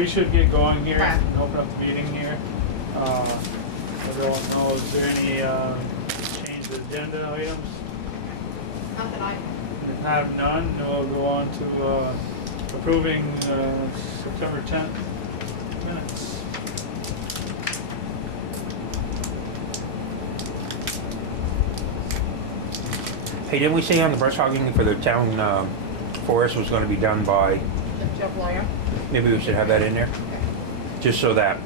we should get going here, Okay. and open up the meeting here. Everyone knows, is there any change to agenda items? Not that I. If have none, we'll go on to approving September 10th minutes. Hey, didn't we say on the brush hogging for the town forest was going to be done by? Jeff Lawyer. Maybe we should have that in there, just so that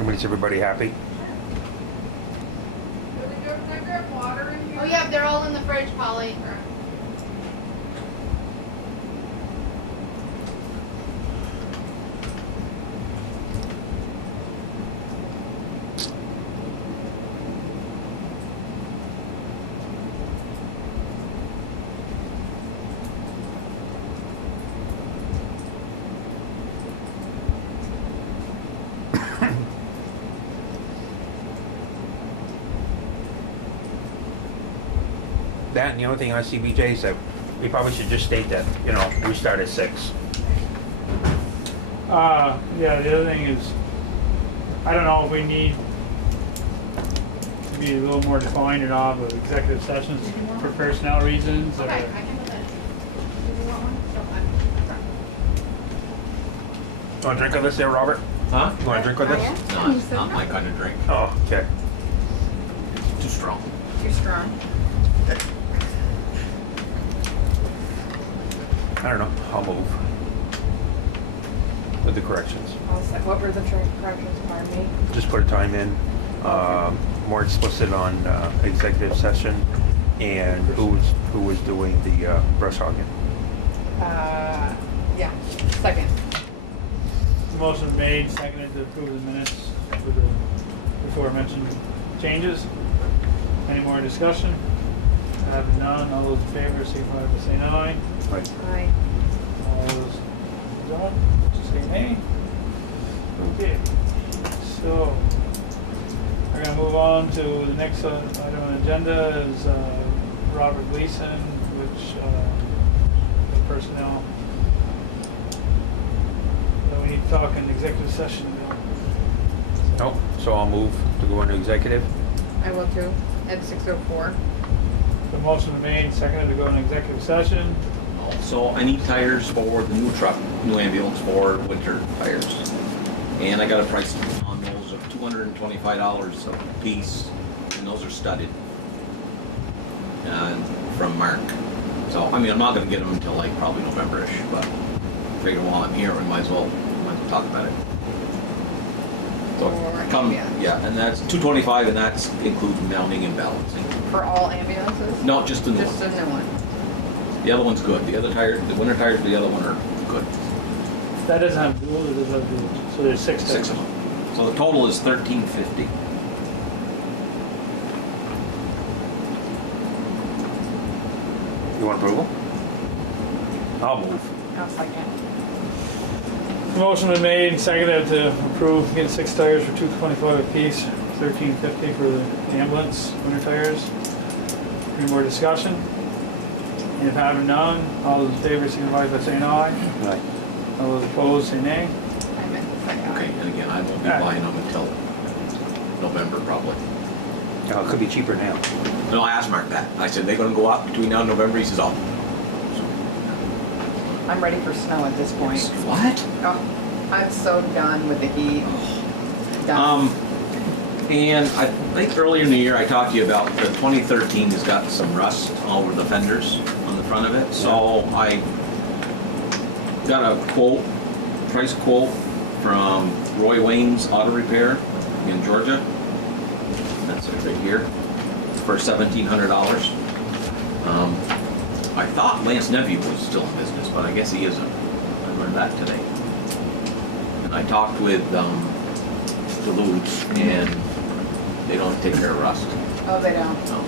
it makes everybody happy. Oh yeah, they're all in the fridge, Polly. That and the only thing on CBJ is that we probably should just state that, you know, we start at 6. Yeah, the other thing is, I don't know if we need to be a little more defined or not, but executive sessions for personnel reasons. Okay, I can put that. Do you want one? You want a drink with us there, Robert? Huh? You want a drink with us? No, it's not my kind of drink. Oh, okay. Too strong. Too strong. I don't know. I'll move with the corrections. What were the corrections, pardon me? Just put a time in, more explicit on executive session, and who was doing the brush hogging. Yeah, second. Motion made, seconded to approve the minutes with the before mentioned changes. Any more discussion? Have none. All those in favor signify by saying aye. Right. Aye. All those don't, just say nay. Okay. So we're gonna move on to the next item on the agenda is Robert Gleason, which the personnel that we need to talk in executive session about. Nope. So I'll move to go into executive. I will too, at 6:04. The motion made, seconded to go into executive session. So I need tires for the new truck, new ambulance for winter tires. And I got a price on those of $225 a piece, and those are studded. And from Mark. So, I mean, I'm not gonna get them until like probably November-ish, but figure while I'm here, we might as well talk about it. So For come, ambulance. yeah, and that's $225, and that includes mounting and balancing. For all ambulances? No, just the new Just one. a new one. The other one's good. The other tire, the winter tires for the other one are good. That doesn't have dual, it does have dual. So there's six Six of them. So the total is $1,350. You want approval? I'll move. I'll second. Motion been made, seconded to approve getting 6 tires for $225 a piece, $13.50 for the ambulance winter tires. Any more discussion? And if having none, all those in favor signify by saying aye. Right. All those opposed say nay. I meant the second. Okay, and again, I won't be Alright. buying them until November probably. Oh, it could be cheaper now. No, I asked Mark that. I said, they're gonna go up between now and November? He says, oh. I'm ready for snow at this point. What? Oh, I'm so done with the heat. Done. And I think earlier in the year I talked to you about the 2013 has got some rust all over the fenders on the front of it. So I got a quote, price quote from Roy Wayne's Auto Repair in Georgia. That's it right here for $1,700. I thought Lance Neville was still in business, but I guess he isn't. I learned that today. And I talked with Duluth, and they don't take care of rust. Oh, they don't. No.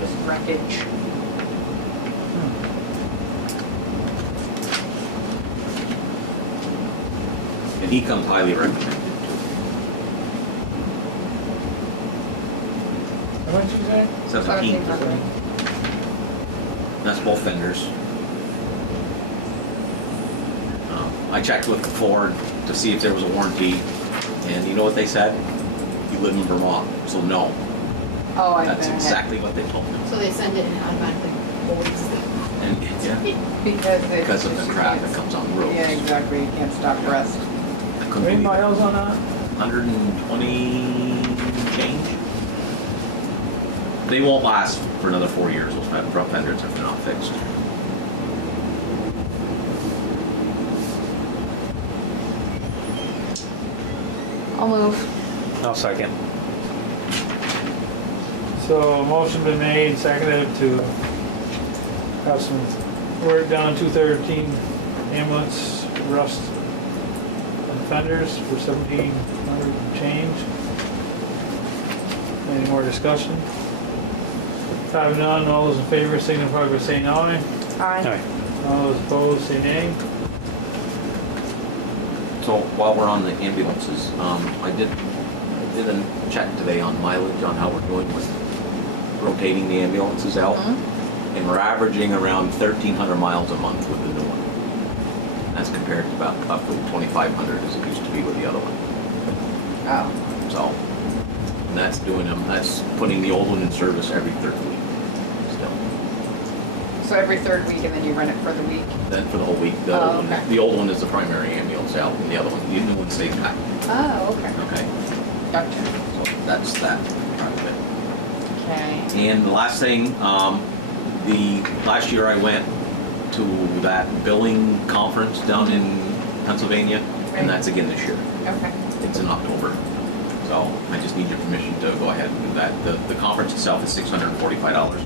Just wreckage. And he comes highly recommended too. How much you say? 17. 1700. That's both fenders. I checked with Ford to see if there was a warranty, and you know what they said? You live in Vermont, so no. Oh, I That's bet. exactly what they told me. So they send it and automatically voids And, yeah, Because of the crap that comes on the roads. Yeah, exactly, you can't stop rust. I How couldn't many believe it. miles on that? 120 change. They won't last for another 4 years, those front fenders, if they're not fixed. I'll move. I'll second. So motion been made, seconded to have some work done on 213 ambulance rust and fenders for 1,700 change. Any more discussion? Having none, all those in favor signify by saying aye. Aye. All those opposed, say nay. So while we're on the ambulances, I did a check today on mileage on how we're doing with rotating the ambulances out. And we're averaging around 1,300 miles a month with the new one. That's compared to about roughly 2,500 as it used to be with the other one. Oh, So, and that's putting the old one in service every third week still. so every third week and then you run it for the week? Then for the whole week, the, Oh, old one, okay. the old one is the primary ambulance out, and the other one, the new one stays back. Oh, okay. Okay, Gotcha. so that's that part of it. Okay. And the last thing, last year I went to that billing conference down in Pennsylvania, Right. and that's again this year. Okay. It's in October. So I just need your permission to go ahead and do that. The conference itself is $645.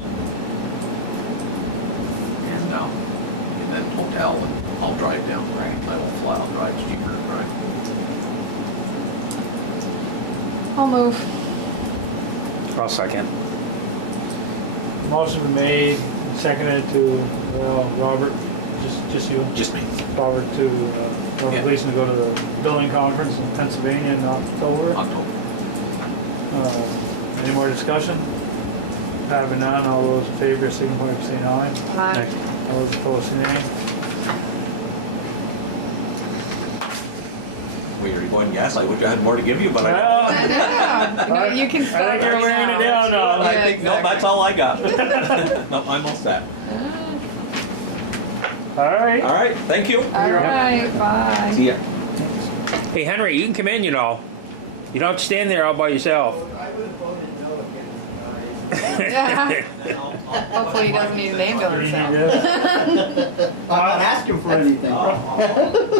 And then hotel, and I'll drive down. Right. I won't fly, I'll drive, it's cheaper to drive. I'll move. I'll second. Motion been made, seconded to, Robert, just you, Just me. Robert Yeah. Gleason to go to the building conference in Pennsylvania in October. October. Any more discussion? Having none, all those in favor signify by saying aye. Aye. All those opposed, say nay. Wait, are you going yes? I wish I had more to give you, but I Well, I know. You can I start think you're right wearing now. it down now. Yeah, I think, no, exactly. that's all I got. No, I'm all set. All right. All right, thank you. All right, bye. See ya. Hey, Henry, you can come in, you know. You don't have to stand there all by yourself. I would have voted no against Yeah. Hopefully he doesn't need an ambulance now. Yeah. I'm not asking for anything.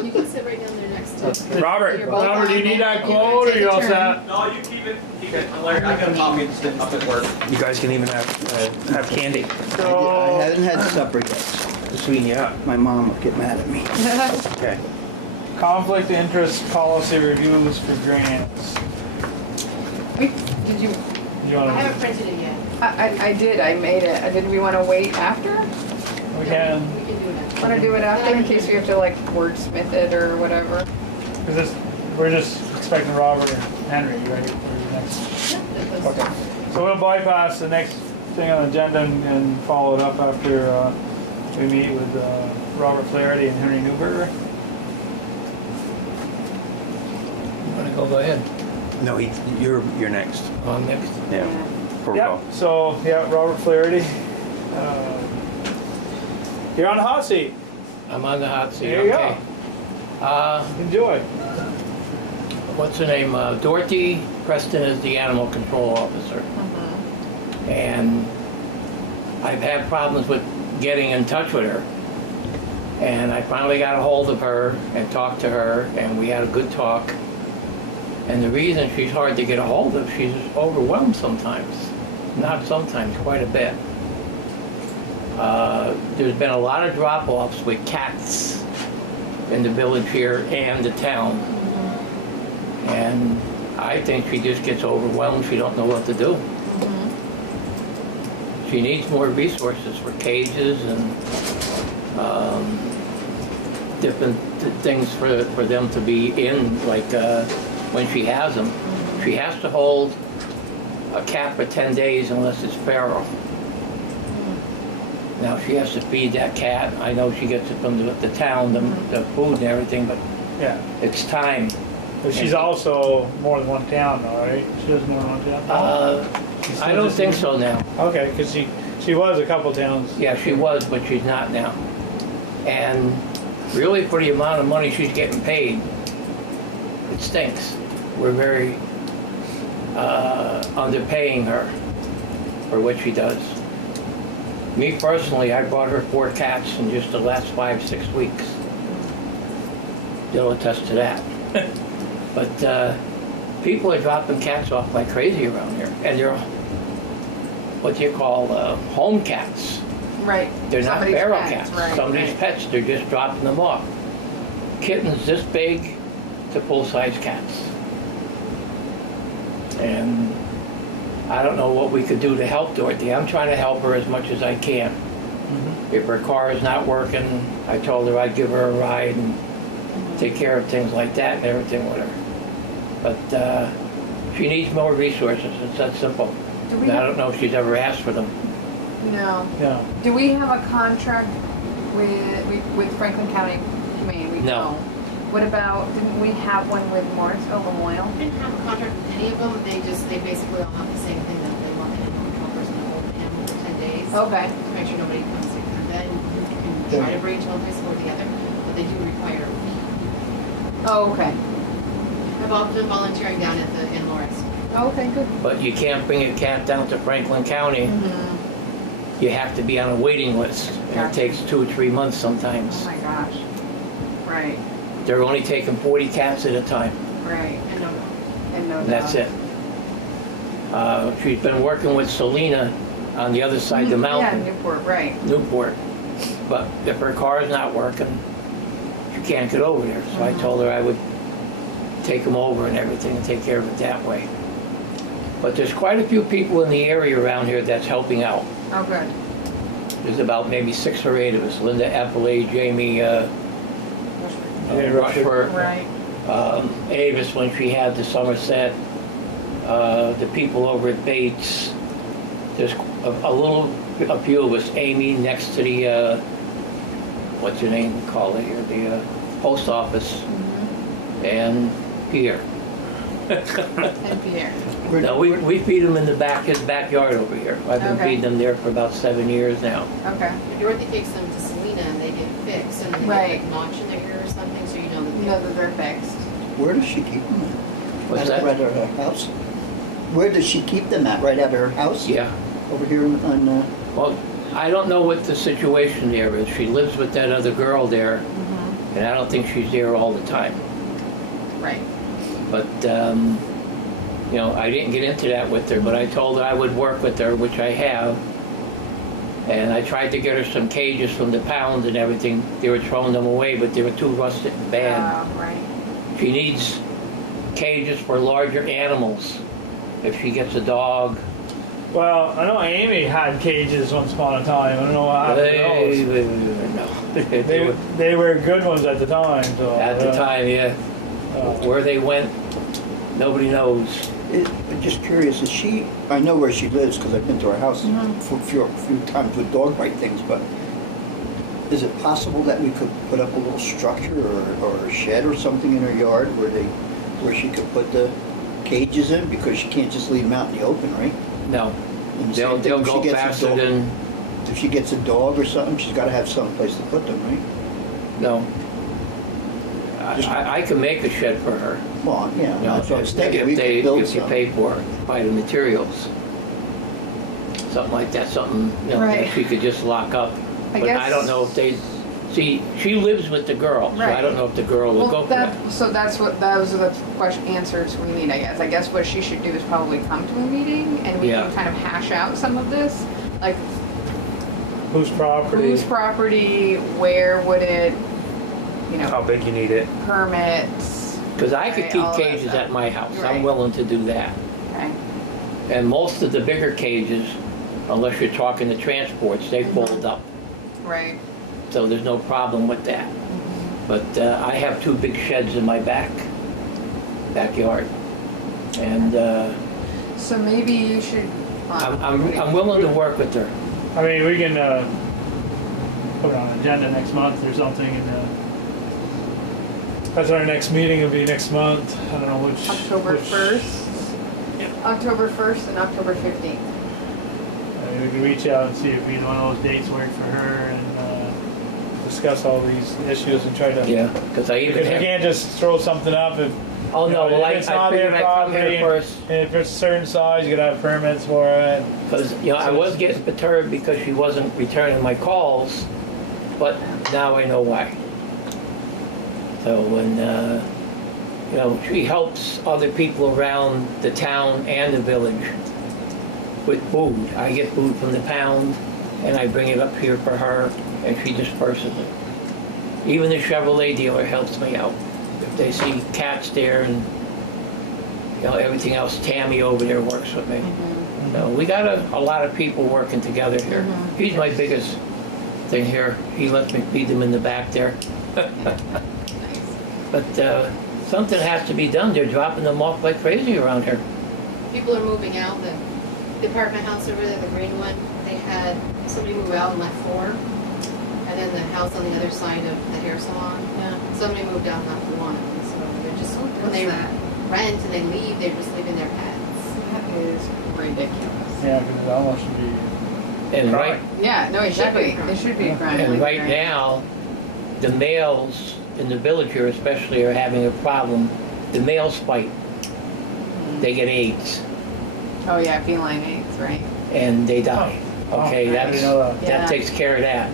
You can sit right down there next to. Robert, You're both Robert, do you need that You're gonna quote or take you a all turn. set? No, you keep it. I got a copy up at work. you guys can even have candy I So, haven't had supper yet. to sweeten you up. My mom will get mad at me. Okay. conflict of interest policy reviews for grants. Did you? You I want haven't to? printed it yet. I did. I made it. Did we want to wait after? We can, We can do it after. Want to do it after in case we have to like wordsmith it or whatever? because we're just expecting Robert and Henry, right? For the next. Yeah, that was- Okay. So we'll bypass the next thing on the agenda and follow it up after we meet with Robert Flaherty and Henry Newberger. You wanna go ahead? No, you're next. On next. Yeah. Poor Yeah, Paul. so, yeah, Robert Flaherty. You're on the hot seat. I'm on the hot seat, There you okay. Enjoy. What's her name? Dorothy Preston is the animal control officer. And I've had problems with getting in touch with her. And I finally got a hold of her and talked to her, and we had a good talk. And the reason she's hard to get a hold of, she's overwhelmed sometimes. Not sometimes, quite a bit. There's been a lot of drop-offs with cats in the village here and the town. And I think she just gets overwhelmed, she don't know what to do. She needs more resources for cages and different things for them to be in, like when she has them. She has to hold a cat for 10 days unless it's feral. Now she has to feed that cat. I know she gets it from the town, the food and everything, but Yeah. it's time. But she's also more than one town though, right? She does more than one town? I don't think so now. Okay, because she was a couple towns. Yeah, she was, but she's not now. And really for the amount of money she's getting paid, it stinks. We're very underpaying her for what she does. Me personally, I bought her 4 cats in just the last 5-6 weeks. They'll attest to that. But people are dropping cats off like crazy around here, and they're what you call home cats. Right. They're not Somebody's feral pets, cats. right, Somebody's right. pets. They're just dropping them off. Kittens this big to full-size cats. And I don't know what we could do to help Dorothy. I'm trying to help her as much as I can. If her car is not working, I told her I'd give her a ride and take care of things like that and everything with her. But she needs more resources. It's that simple. Do we And I have, don't know if she's ever asked for them. no. Yeah. Do we have a contract with Franklin County Humane? We No. don't. What about, didn't we have one with Morris Memorial? I didn't have a contract with any of them, they basically all have the same thing, that they want an animal control person to hold the animal for 10 days. Okay. To make sure nobody comes in, and then you can try to bring to one place or the other, but they do require a fee. Oh, okay. I've also been volunteering down at the animal rescue. Okay, good. But you can't bring a cat down to Franklin County. You have to be on a waiting list. And it Gotcha. takes 2 or 3 months Oh sometimes. my gosh. Right, They're only taking 40 cats at a time. right. And no, And no And that's dog. it. She's been working with Selena on the other side of the mountain, Yeah, Newport, right. Newport. But if her car is not working, she can't get over there. So I told her I would take them over and everything and take care of it that way. But there's quite a few people in the area around here that's helping out. Oh, good. There's about maybe 6 or 8 of us. Linda Eppley, Jamie Rushford, Right. Avis when she had the Somerset, the people over at Bates. There's a few of us. Amy next to the, what's your name? We call it here, the post office, and Pierre. And Pierre. No, we feed them in his backyard over here. I've been Okay. feeding them there for about 7 years now. Okay. Dorothy takes them to Selena and they get fixed, and then they Right. get like notch in their ear or something, so you know that You know that they're fixed. Where does she keep them What's at? that? Right at her house? Where does she keep them at? Right at her house? Yeah. Over here on, Well, I don't know what the situation there is. She lives with that other girl there, and I don't think she's there all the time. Right. But, you know, I didn't get into that with her, but I told her I would work with her, which I have. And I tried to get her some cages from the pound and everything. They were throwing them away, but they were too rusted and bad. Right. She needs cages for larger animals. If she gets a dog, Well, I know Amy had cages once upon a time. I don't know what happened to those. no. They were good ones at the time, so. At the time, yeah. Where they went, nobody knows. I'm just curious, is she, I know where she lives because I've been to her house for a few times with dog bite things, but is it possible that we could put up a little structure or a shed or something in her yard where she could put the cages in, because she can't just leave them out in the open, right? No. And the same They'll thing if she go gets a faster dog- than, If she gets a dog or something, she's gotta have some place to put them, right? no. I can make a shed for her. Well, yeah, You know, that's what I was thinking, we if could build you some. pay for it, buy the materials. Something like that, something, you know, that Right. she could just lock up. I But I guess- don't know if see, she lives with the girl, so I Right. don't know if the girl will go Well, for that. so that's what, those are the answers we need, I guess. I guess what she should do is probably come to a meeting and we Yeah. can kind of hash out some of this. Like, Whose property? whose property, where would it, you How know, big you need it. permits, Because I could Right, keep all of that cages stuff. at my house. Right. I'm willing to do that. okay? And most of the bigger cages, unless you're talking the transports, they fold up. Right. So there's no problem with that. But I have 2 big sheds in my backyard. And So maybe you should. I'm willing to work with her. I mean, we can, put it on an agenda next month or something, and that's our next meeting, will be next month, I don't know which. October which- 1st, Yeah. October 1st and October 15th. We can reach out and see if either one of those dates work for her, and discuss all these issues and try to. Yeah, because I even Because we have, can't just throw something up if. oh you no, know, well, if I it's not figured their I'd come property, here first. And if it's a certain size, you gotta have permits for it. Because, you know, I was getting perturbed because she wasn't returning my calls, but now I know why. So when, you know, she helps other people around the town and the village with food. I get food from the pound and I bring it up here for her and she disperses it. Even the Chevrolet dealer helps me out. If they see cats there and, you know, everything else, Tammy over there works with me. So we got a lot of people working together here. He's my biggest thing here. He lets me feed them in the back there. But something has to be done. They're dropping them off like crazy around here. People are moving out, the apartment house over there, the green one, they had somebody move out and left 4. And then the house on the other side of the hair salon, somebody moved out and left 1. So they're just, when they rent and they leave, they're just leaving their pets. That is ridiculous. Yeah, because it almost should be. And right, Yeah, no, It should be exactly. a crime. It should be a crime. and like right that. now, the males in the village here especially are having a problem. The males spite. They get AIDS Oh yeah, feline AIDS, right? and they die. Okay, I that's, didn't know that. Yeah. that takes care of that.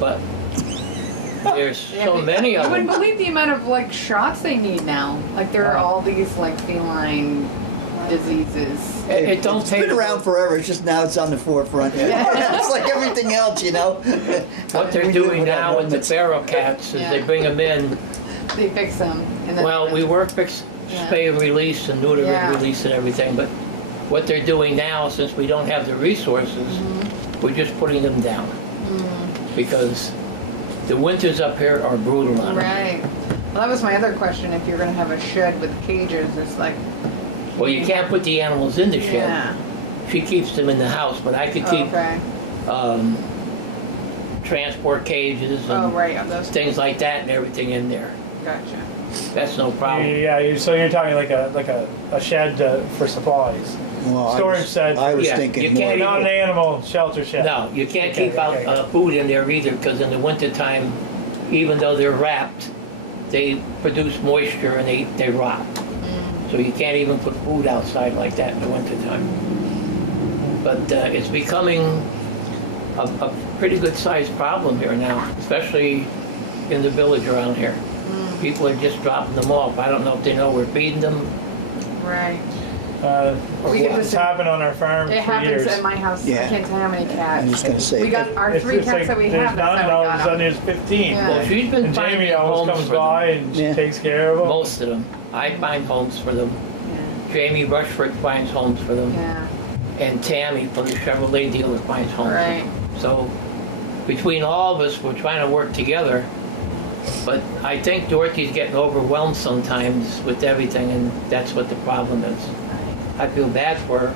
But there's so many of You wouldn't them. believe the amount of like shots they need now. Like there are all these like feline diseases. It don't It's take. been around forever, it's just now it's on the forefront. It's like everything else, you know? What they're We live doing without now with the helmets. feral cats is Yeah. they bring them in. They fix them. And then Well, we work fix, Yeah. spay and release and neuter Yeah. and release and everything, but what they're doing now, since we don't have the resources, Mm-hmm. we're just putting them down. Because the winters up here are brutal on them. Right. Well, that was my other question. If you're gonna have a shed with cages, it's like. Well, you can't put the animals in the shed. Yeah. She keeps them in the house, but I could keep Okay. transport cages Oh and right. Those. things like that and everything in there. Gotcha. That's no problem. Yeah, so you're talking like a shed for supplies. Well, Storage shed. I was Yeah, thinking you more. can't Not an animal shelter shed. No, you can't Okay, keep out okay. food in there either, because in the wintertime, even though they're wrapped, they produce moisture and they rot. So you can't even put food outside like that in the wintertime. But it's becoming a pretty good sized problem here now, especially in the village around here. People are just dropping them off. I don't know if they know we're feeding them. Right. It's We get this- happened on our farm It for happens years. at my house. I Yeah. can't tell how many I'm cats. just gonna say. We got our It's 3 just cats like that we there's have. That's none, how all we of a got sudden 'em. there's 15. Yeah. Well, she's been And finding Jamie always homes comes for by them. and Yeah. takes care of them. Most of them. I find homes for them. Yeah. Jamie Rushford finds homes for them. Yeah. And Tammy from the Chevrolet dealer finds homes for Right. them. So between all of us, we're trying to work together. But I think Dorothy's getting overwhelmed sometimes with everything, and that's what the problem is. I feel bad for her.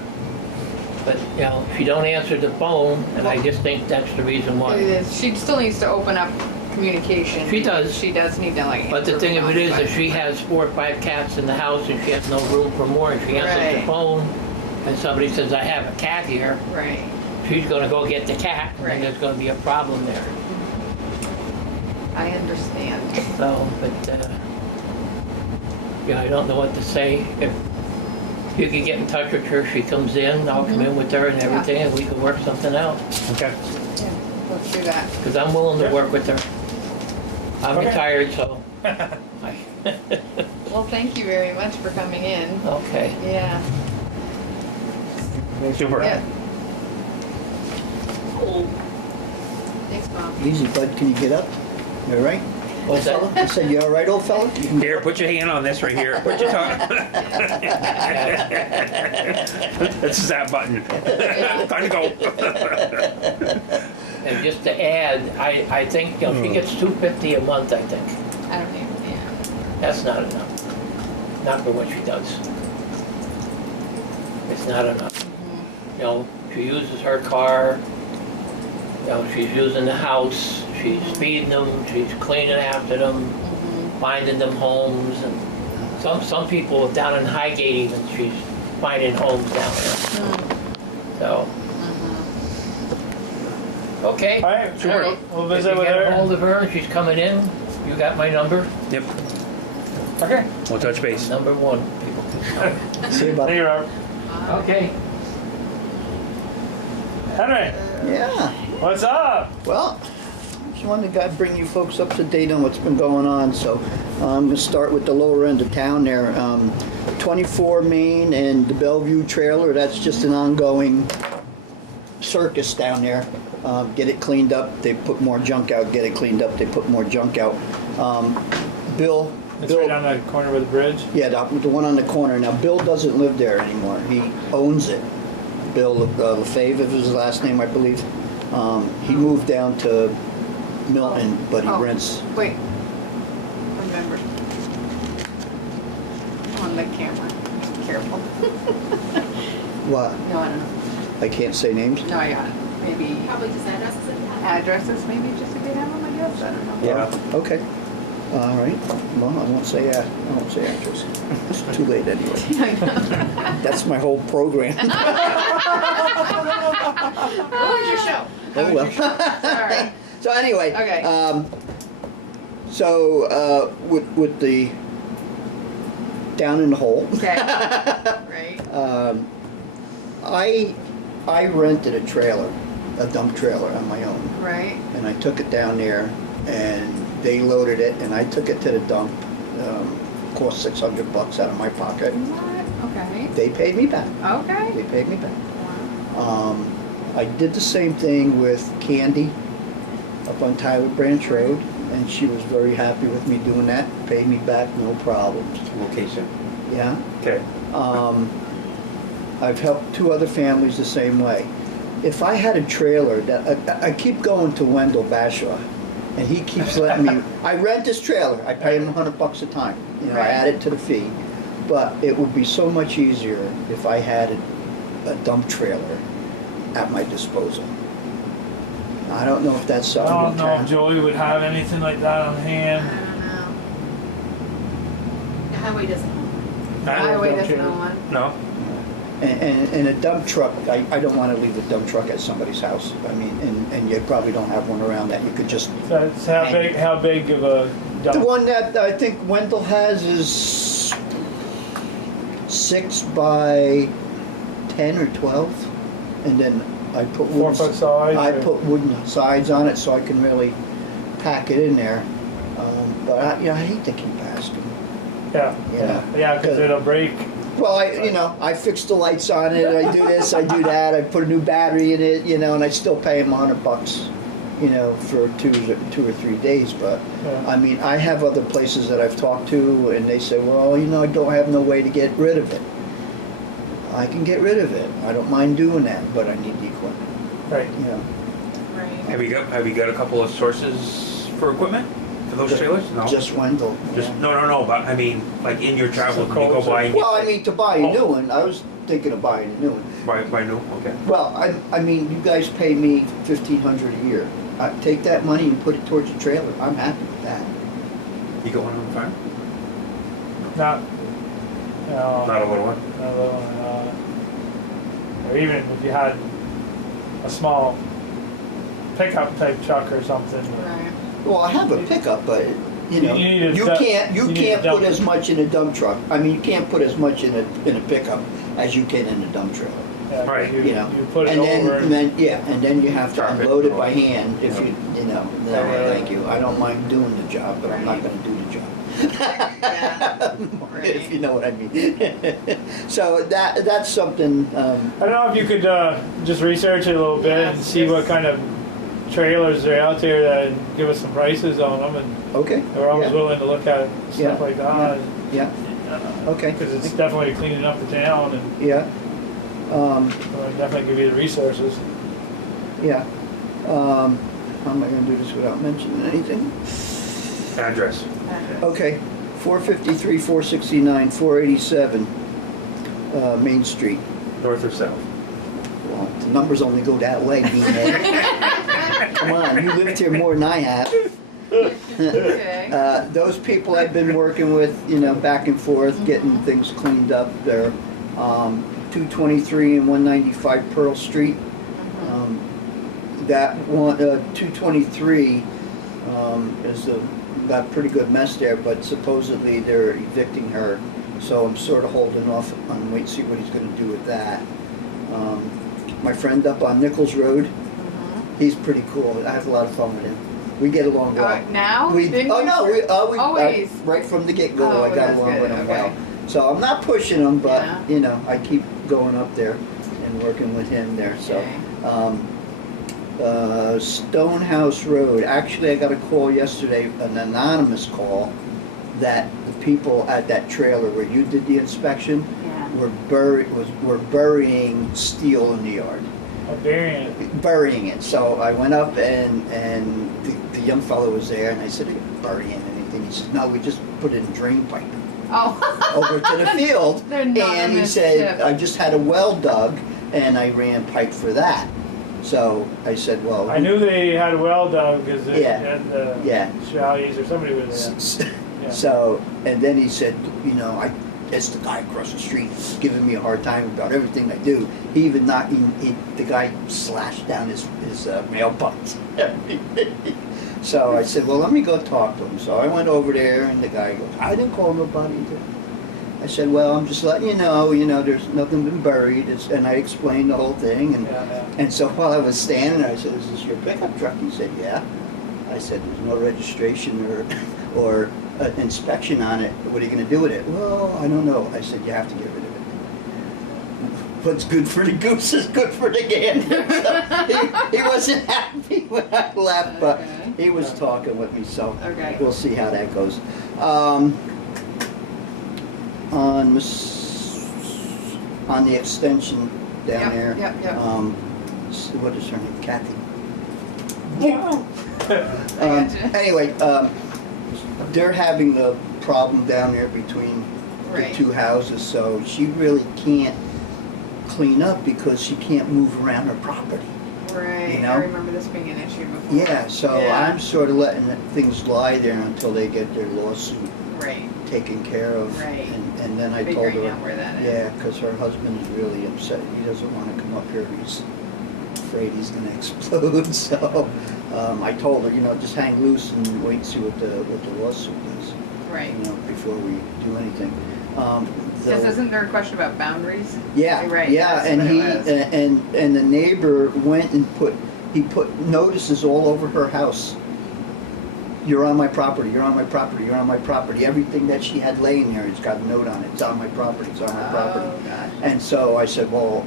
But, you know, she don't answer the phone, and I just think that's the reason It why. is. She still needs to open up communication. She does. She does need to like. But the answer thing of it is, phones, if she has 4 or 5 cats in the house and she has no room for more, and she answers the Right. phone, and somebody says, I have a cat here, Right. she's gonna go get the cat, Right. and there's gonna be a problem there. I understand. So, but, yeah, I don't know what to say. If you could get in touch with her, she comes in, I'll come in with her and everything, and we can work something out. Okay. Yeah. Let's do that. Because I'm willing to Yeah. work with her. I'm Okay. retired, so. Well, thank you very much for coming in. Okay. Yeah. Super. Yeah. Thanks, Bob. Easy, bud, can you get up? You all right? What's that? I said, you all right, old fella? You can- Here, put your hand on this right here. Put your tongue. This is that button. Time to go. And just to add, I think, you know, she gets $250 a month, I think. I don't even. Yeah. That's not enough. Not for what she does. It's not enough. You know, she uses her car, You know, she's using the house, she's feeding them, she's cleaning after them, finding them homes, and some people down in Highgate even, she's finding homes down there. So, okay. All right, Sure. all right, we'll If visit you with get a her. hold of her and she's coming in, you got my number. Yep, Okay. we'll touch base. Number one, people can come. See about Thank you, Robert. Okay. Henry, Yeah. what's up? Well, just wanted to bring you folks up to date on what's been going on. So I'm going to start with the lower end of town there. 24 Main and the Bellevue trailer, that's just an ongoing circus down there. Get it cleaned up, they put more junk out. Get it cleaned up, they put more junk out. Bill, It's right on the corner with the bridge. yeah, the one on the corner. Now, Bill doesn't live there anymore. He owns it. Bill Lefebvre is his last name, I believe. He moved down to Milton, but he Oh. rents. Wait. Remember. On the camera. Careful. What? No, I don't know. I can't say names. No, I got it. Maybe Probably just addresses if you have. addresses, maybe just if you have them, I guess. I don't know. Yeah. Okay. All right. Well, I won't say address. It's too late anyway. That's my whole program. What was your show? Oh well. Sorry. So anyway. Okay. With the down in the hole. Okay. Right. I rented a trailer, a dump trailer on my own, Right. and I took it down there, and they loaded it, and I took it to the dump. Cost $600 out of my pocket. What? Okay. They paid me back. Okay. They paid me back. I did the same thing with Candy up on Tyler Branch Road, and she was very happy with me doing that. Paid me back, no problems. Location. Yeah. Okay. I've helped 2 other families the same way. If I had a trailer, that I keep going to Wendell Bashaw, and he keeps letting me. I rent this trailer. I pay him $100 a time. You know, I Right. add it to the fee. But it would be so much easier if I had a dump trailer at my disposal. I don't know if that's I something. don't in know if town- Joey would have anything like that on I hand. don't know. The highway doesn't. Highway doesn't know one. No? And a dump truck, I don't want to leave a dump truck at somebody's house. I mean, and you probably don't have one around that you could just. That's how big of a The dump? one that I think Wendell has is 6 by 10 or 12, and then I put 4 foot size? I or- put wooden sides on it so I can really pack it in there. But I hate to keep asking. Yeah, Yeah. yeah, because it'll break. Well, I fix the lights on it. I do this, I do that. I put a new battery in it, and I still pay him $100, for 2 or 3 days. But Yeah. I mean, I have other places that I've talked to, and they say, well, I don't have no way to get rid of it. I can get rid of it. I don't mind doing that, but I need the equipment. Right. Right. Have you got a couple of sources for equipment for those trailers? No. Just Wendell. Just yeah. no. But I mean, like in your travel, So when you go cold, by and get Well, I mean, to buy a Oh. new one, I was thinking of buying a new one. by new. Okay. Well, I mean, you guys pay me $1,500 a year. I take that money and put it towards the trailer. I'm happy with that. You got one on the farm? Not, no, Not a little one. not a little one, or even if you had a small pickup type truck or something. Right. Well, I have a pickup, but You need a you dump- can't you need a can't dump. put as much in a dump truck. I mean, you can't put as much in a pickup as you can in a dump trailer. Yeah, 'cause Right. You You put it and over. then you have to Drop it. unload it by hand. If Yeah. no, Yeah. thank you. I don't mind doing the job, but I'm not going to do the job. Yeah. If you know what I mean. So that's something. I don't know if you could just research it a little bit and Yes, see yes. what kind of trailers are out there that give us some prices on them, and Okay. we're always yeah. willing to look at stuff Yeah. like that. Yeah. Okay. Because it's definitely cleaning up the town, and Yeah. we'll definitely give you the resources. Yeah. How am I going to do this without mentioning anything? Address. Okay, 453, 469, 487 Main Street. North or south? Well, the numbers only go that way, beanhead. Come on, you lived here more than I have. Okay. Those people I've been working with, you know, back and forth, getting things cleaned up. They're 223 and 195 Pearl Street. That one, 223 is got a pretty good mess there, but supposedly they're evicting her. So I'm sort of holding off on wait to see what he's going to do with that. My friend up on Nichols Road, he's pretty cool. I have a lot of fun with him. We get along well. Now? We, Didn't oh you no, first? we Always. right from the get-go, Oh, I got that's along good, with him okay. well. So I'm not pushing him, but Yeah. you know, I keep going up there and working with him there. So, Stonehouse Road. Actually, I got a call yesterday, an anonymous call, that the people at that trailer where you did the inspection Yeah. were burying steel in the yard. Burying it. So I went up and the young fellow was there, and I said, "Are you burying anything?" He said, "No, we just put it in drain pipe Oh. over to the field." They're And he anonymous said, tip. "I just had a well dug, and I ran pipe for that." So I said, "Well, I knew they had a well dug because they Yeah. had the yeah." Challies or somebody was there. Yeah. So, and then he said, "You know, it's the guy across the street giving me a hard time about everything I do. He even knocked, the guy slashed down his mailbox." So I said, "Well, let me go talk to him." So I went over there, and the guy goes, "I didn't call nobody." I said, "Well, I'm just letting you know, there's nothing been buried." And I explained the whole thing. And so while I was standing there, I said, "Is this your pickup truck?" He said, "Yeah." I said, "There's no registration or an inspection on it. What are you going to do with it?" "Well, I don't know." I said, "You have to get rid of it. What's good for the goose is good for the gander." So he wasn't happy when I left, but he was talking with me, so Okay. we'll see how that goes. On the extension down Yep, there, yep, yep. what is her name? Kathy. Gotcha. Anyway, they're having a problem down there between Right. the two houses, so she really can't clean up because she can't move around her property. Right. You know? I remember this being an issue before. Yeah, so Yeah. I'm sort of letting things lie there until they get their lawsuit Right. taken care of. Right. And then I told Figuring her, out where that is. yeah, because her husband is really upset. He doesn't want to come up here. He's afraid he's going to explode. So I told her, just hang loose and wait and see what the lawsuit is, Right. before we do anything. Because isn't there a question about boundaries? Yeah, Right, yeah, that's and what it he was. and the neighbor went and put notices all over her house. "You're on my property. You're on my property. You're on my property." Everything that she had laying there, it's got a note on it. "It's on my property. It's on my property." Oh, gosh. And so I said, "Well."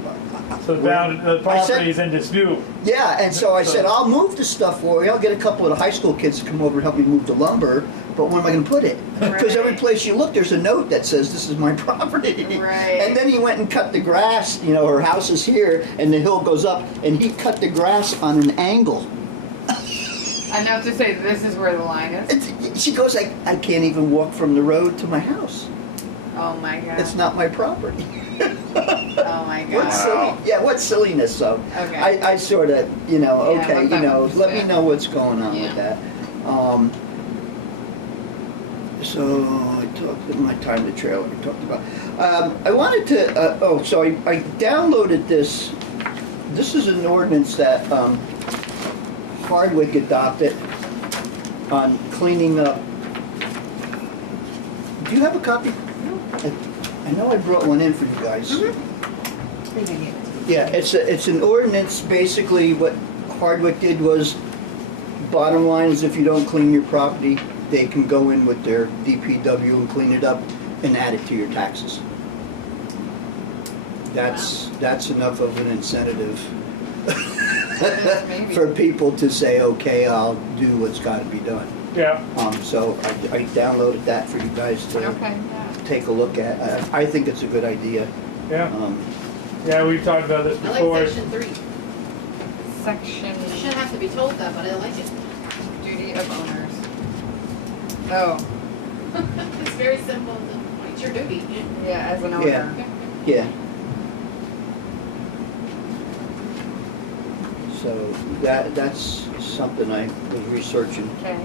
So the property's in dispute. Yeah, and so I So- said, "I'll move the stuff for you. I'll get a couple of the high school kids to come over and help me move the lumber, but where am I going to put it?" Because every Right. place you look, there's a note that says, "This is my property." Right. And then he went and cut the grass, her house is here, and the hill goes up, and he cut the grass on an angle. I know to say this is where the line is. She goes, I can't even walk from the road to my house. Oh my god. It's not my property." Oh my god. What silly, yeah, what silliness, so. Okay. I sort of, okay, let that one let me sit. know what's going on Yeah. with that. So I talked, my time to trailer, we talked about. I wanted to, so I downloaded this. This is an ordinance that Hardwick adopted on cleaning up. Do you have a copy? I know I brought one in for you guys. Yeah, it's an ordinance. Basically, what Hardwick did was, bottom line is, if you don't clean your property, they can go in with their DPW and clean it up and add it to your taxes. That's enough of an incentive Maybe. for people to say, "Okay, I'll do what's got to be done." Yeah. So I downloaded that for you guys to Okay. Yeah. take a look at. I think it's a good idea. Yeah. Um, Yeah, we've talked about this I before. like section 3. Section You shouldn't have to be told that, but I like it. duty of owners. Oh, It's very simple. It's your duty. yeah, as an owner. Yeah. Yeah. So So that's something I was researching. Okay.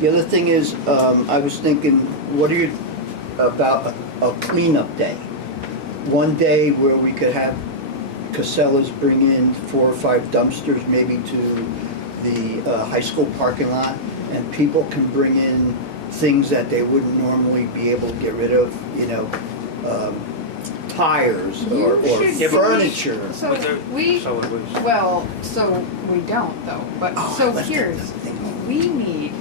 The other thing is, I was thinking, what are you about a cleanup day? One day where we could have Casellas bring in 4 or 5 dumpsters maybe to the high school parking lot, and people can bring in things that they wouldn't normally be able to get rid of, tires or You should- furniture. So But they're we, solid waste. well, so we don't though, but, Oh, so I left here's, that thing on. we need,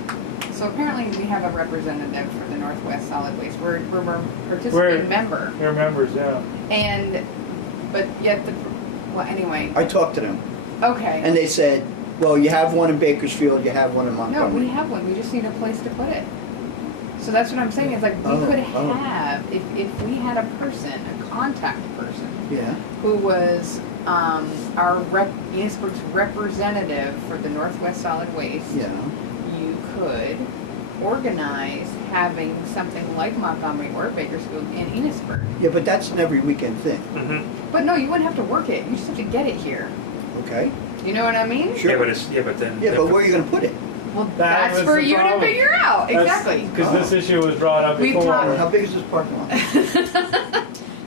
so apparently we have a representative for the Northwest Solid Waste, we're a participating member, Your members, yeah. and, but yet the, well, anyway, I talked to them, okay. and they said, well, you have one in Bakersfield, you have one in No, Montgomery. we have one, we just need a place to put it. So that's what I'm saying, is like, we Oh, could oh. have, if we had a person, a contact person, Yeah, who was our Enosburg's representative for the Northwest Solid Waste, yeah. you could organize having something like Montgomery or Bakersfield in Enosburg. Yeah, but that's an every weekend thing, But no, you wouldn't have to work it, you just have to get it here. okay? You know what I mean? Sure. But then. Yeah, but where are you gonna put it? Well, That that's was for the you problem. to figure out, exactly. Because this issue was brought up We've before. talked- How big is this parking lot?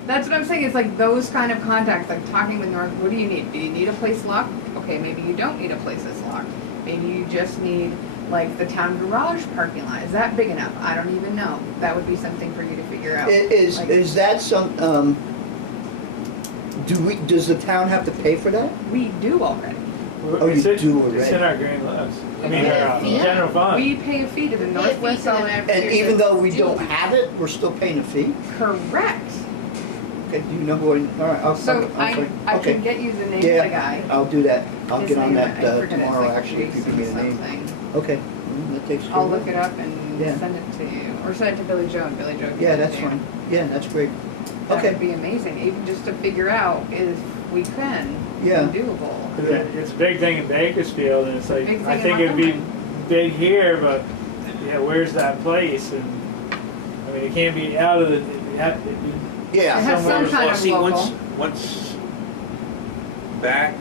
That's what I'm saying, it's like those kind of contacts, like talking with North, what do you need? Do you need a place locked? Okay, maybe you don't need a place that's locked. Maybe you just need, like, the town garage parking lot. Is that big enough? I don't even know. That would be something for you to figure out. Like, Is that some, does the town have to pay for that? we do already. Oh, It's you in- do It's in already. our green list. I mean, Yeah. our Yeah. general fund. We pay a fee to the pay a fee Northwest to them Solid. every And year even to though we do don't it. have it, we're still paying a fee? Correct. Okay, do you know who all right, So I okay. can get you the name of the guy. I'll do that. I'll His get on name, that I forget, it's tomorrow, like actually, if you Jason can get a name. something. Okay, that takes care I'll of look it up and Yeah. send it to you, or send it to Billy Joe, and Billy Joe can Yeah, send it that's to you. fine. Yeah, that's great. That Okay, would be amazing, even just to figure out if we can, Yeah. doable. 'Cause it's a big thing in Bakersfield, and it's like, Big thing I in think it'd be Montgomery. big here, but, yeah, where's that place? And, I mean, it can't be out of the, it have to be. It yeah, has some somewhere- kind Well, of see, local. once back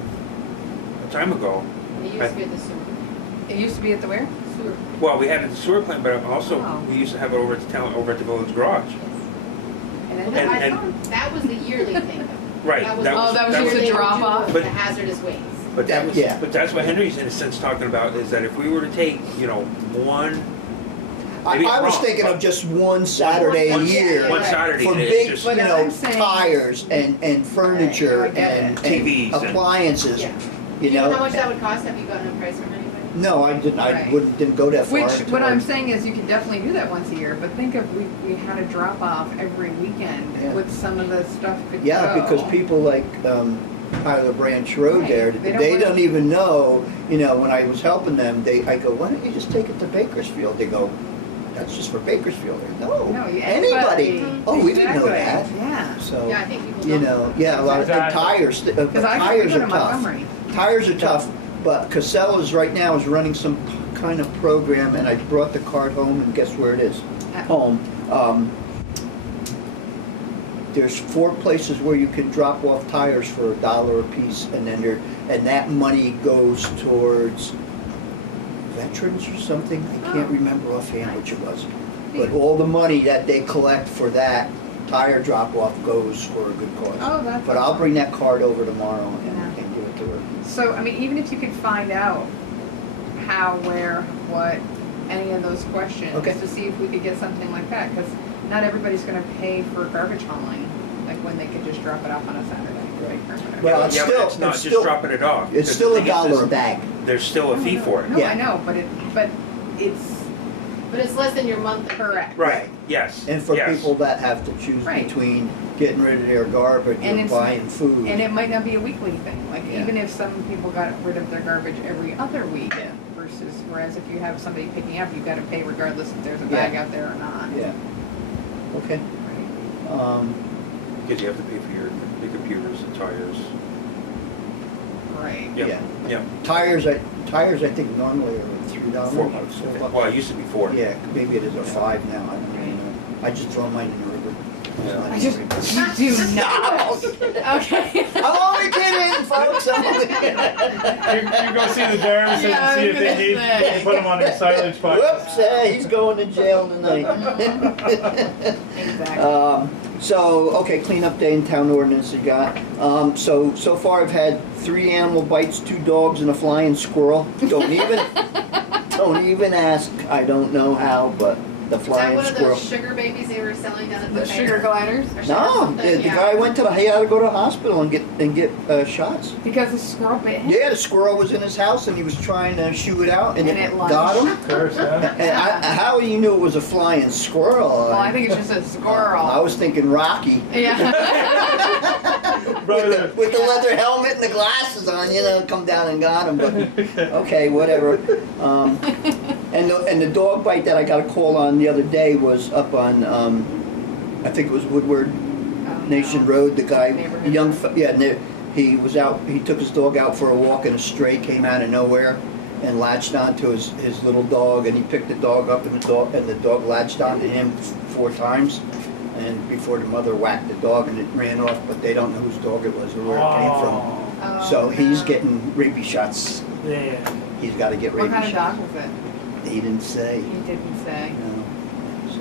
a time ago, It used to be at the sewer. It used to be at the where? Sewer. well, we had it at the sewer plant, but also Oh. we used to have it over at the town, over at the village garage. And Well, then, I and- thought that was the yearly thing though. Right. That was, Oh, that was where just a they would drop do off? But- The hazardous waste. But that was, Yeah. but that's what Henry's in a sense talking about, is that if we were to take, one, maybe I I'm was wrong, thinking but of just one Saturday a one- year. one Right. Saturday, For and big, just, But I'm saying- tires and furniture Right, I get and TVs and- appliances, Yeah. you Do you know how know? much that would cost? Have you gotten a price from anybody? No, I didn't, Right. didn't go that far. which, into what our- I'm saying is you can definitely do that once a year, but think if we had a drop off every weekend Yeah. with some of the stuff could go. Yeah, because people like Tyler Branch Road Right. there, They they don't don't wanna- even know, when I was helping them, I go, why don't you just take it to Bakersfield? They go, that's just for Bakersfield. No, No, anybody. Oh, we didn't know that. Exactly. Yeah. So, Yeah, I think people don't. yeah, a lot of Exactly. tires, Because I tires go to are tough. Montgomery. Tires are tough, but Casella's right now is running some kind of program, and I brought the card home, and guess where it is? At Home. There's 4 places where you can drop off tires for $1 a piece, and then and that money goes towards veterans or something. I can't Oh. remember offhand which it was. But all the money that they collect for that tire drop off goes for a good cause. Oh, that's But I'll awesome. bring that card over tomorrow Yeah. and give it to her. So, I mean, even if you could find out how, where, what, any of those questions, Okay. to see if we could get something like that, because not everybody's gonna pay for garbage hauling, like when they could just drop it off on a Saturday. Right. or whatever. Well, it's yeah, still- but it's not it's just still- dropping it off. It's The still thing is, $1 a bag. There's still a fee for it. No, Yeah. I know, but it's But it's less than your month. correct. Right, yes. And for yes. people that have to choose Right. between getting rid of their garbage And or it's- buying food. And it might not be a weekly thing, like Yeah. even if some people got rid of their garbage every other week Yeah. versus, whereas if you have somebody picking up, you gotta pay regardless if there's a Yeah. bag out there or not. Yeah. Okay. Right. Because you have to pay for your computers and tires. Right. Yep. Yeah. Yep. Tires, I think normally are $3. $4. I think. Well, it used to be 4. Yeah, maybe it is a 5 now, I don't really know. I just throw mine in the river. It's Yeah. not I even- just, you do not. Okay. I'm only We're kidding, folks. You go see the therapist Yeah, and see if I they was need gonna say. to put them on their silage bucket. Whoops, he's going to jail tonight. Exactly. So, okay, cleanup day and town ordinance you got. So far I've had 3 animal bites, 2 dogs and a flying squirrel. Don't even ask. I don't know how, but the Is that flying one of squirrel. those sugar babies they were selling down at the The fair? sugar gliders? Or sugar No, something? the Yeah. guy went to he had to go to the hospital and get shots. Because the squirrel bit him? Yeah, the squirrel was in his house and he was trying to shoo it out and And it got him. Of course, yeah. And how you knew it was a flying squirrel? Well, I think it's just a squirrel. I was thinking Rocky. Yeah. Brother. With the leather helmet and the glasses on, come down and got him. But okay, whatever. And the dog bite that I got a call on the other day was up on, I think it was Woodward Nation Road. The guy, Neighborhood. he was out. He took his dog out for a walk, and a stray came out of nowhere and latched onto his little dog, and he picked the dog up, and the dog latched onto him 4 times. And before the mother whacked the dog, and it ran off, but they don't know whose dog it was or where it came from. Oh, So he's no. getting rabies shots. Yeah. He's got to get What rabies kind of shots. dog was it? He didn't say. He didn't say. No. So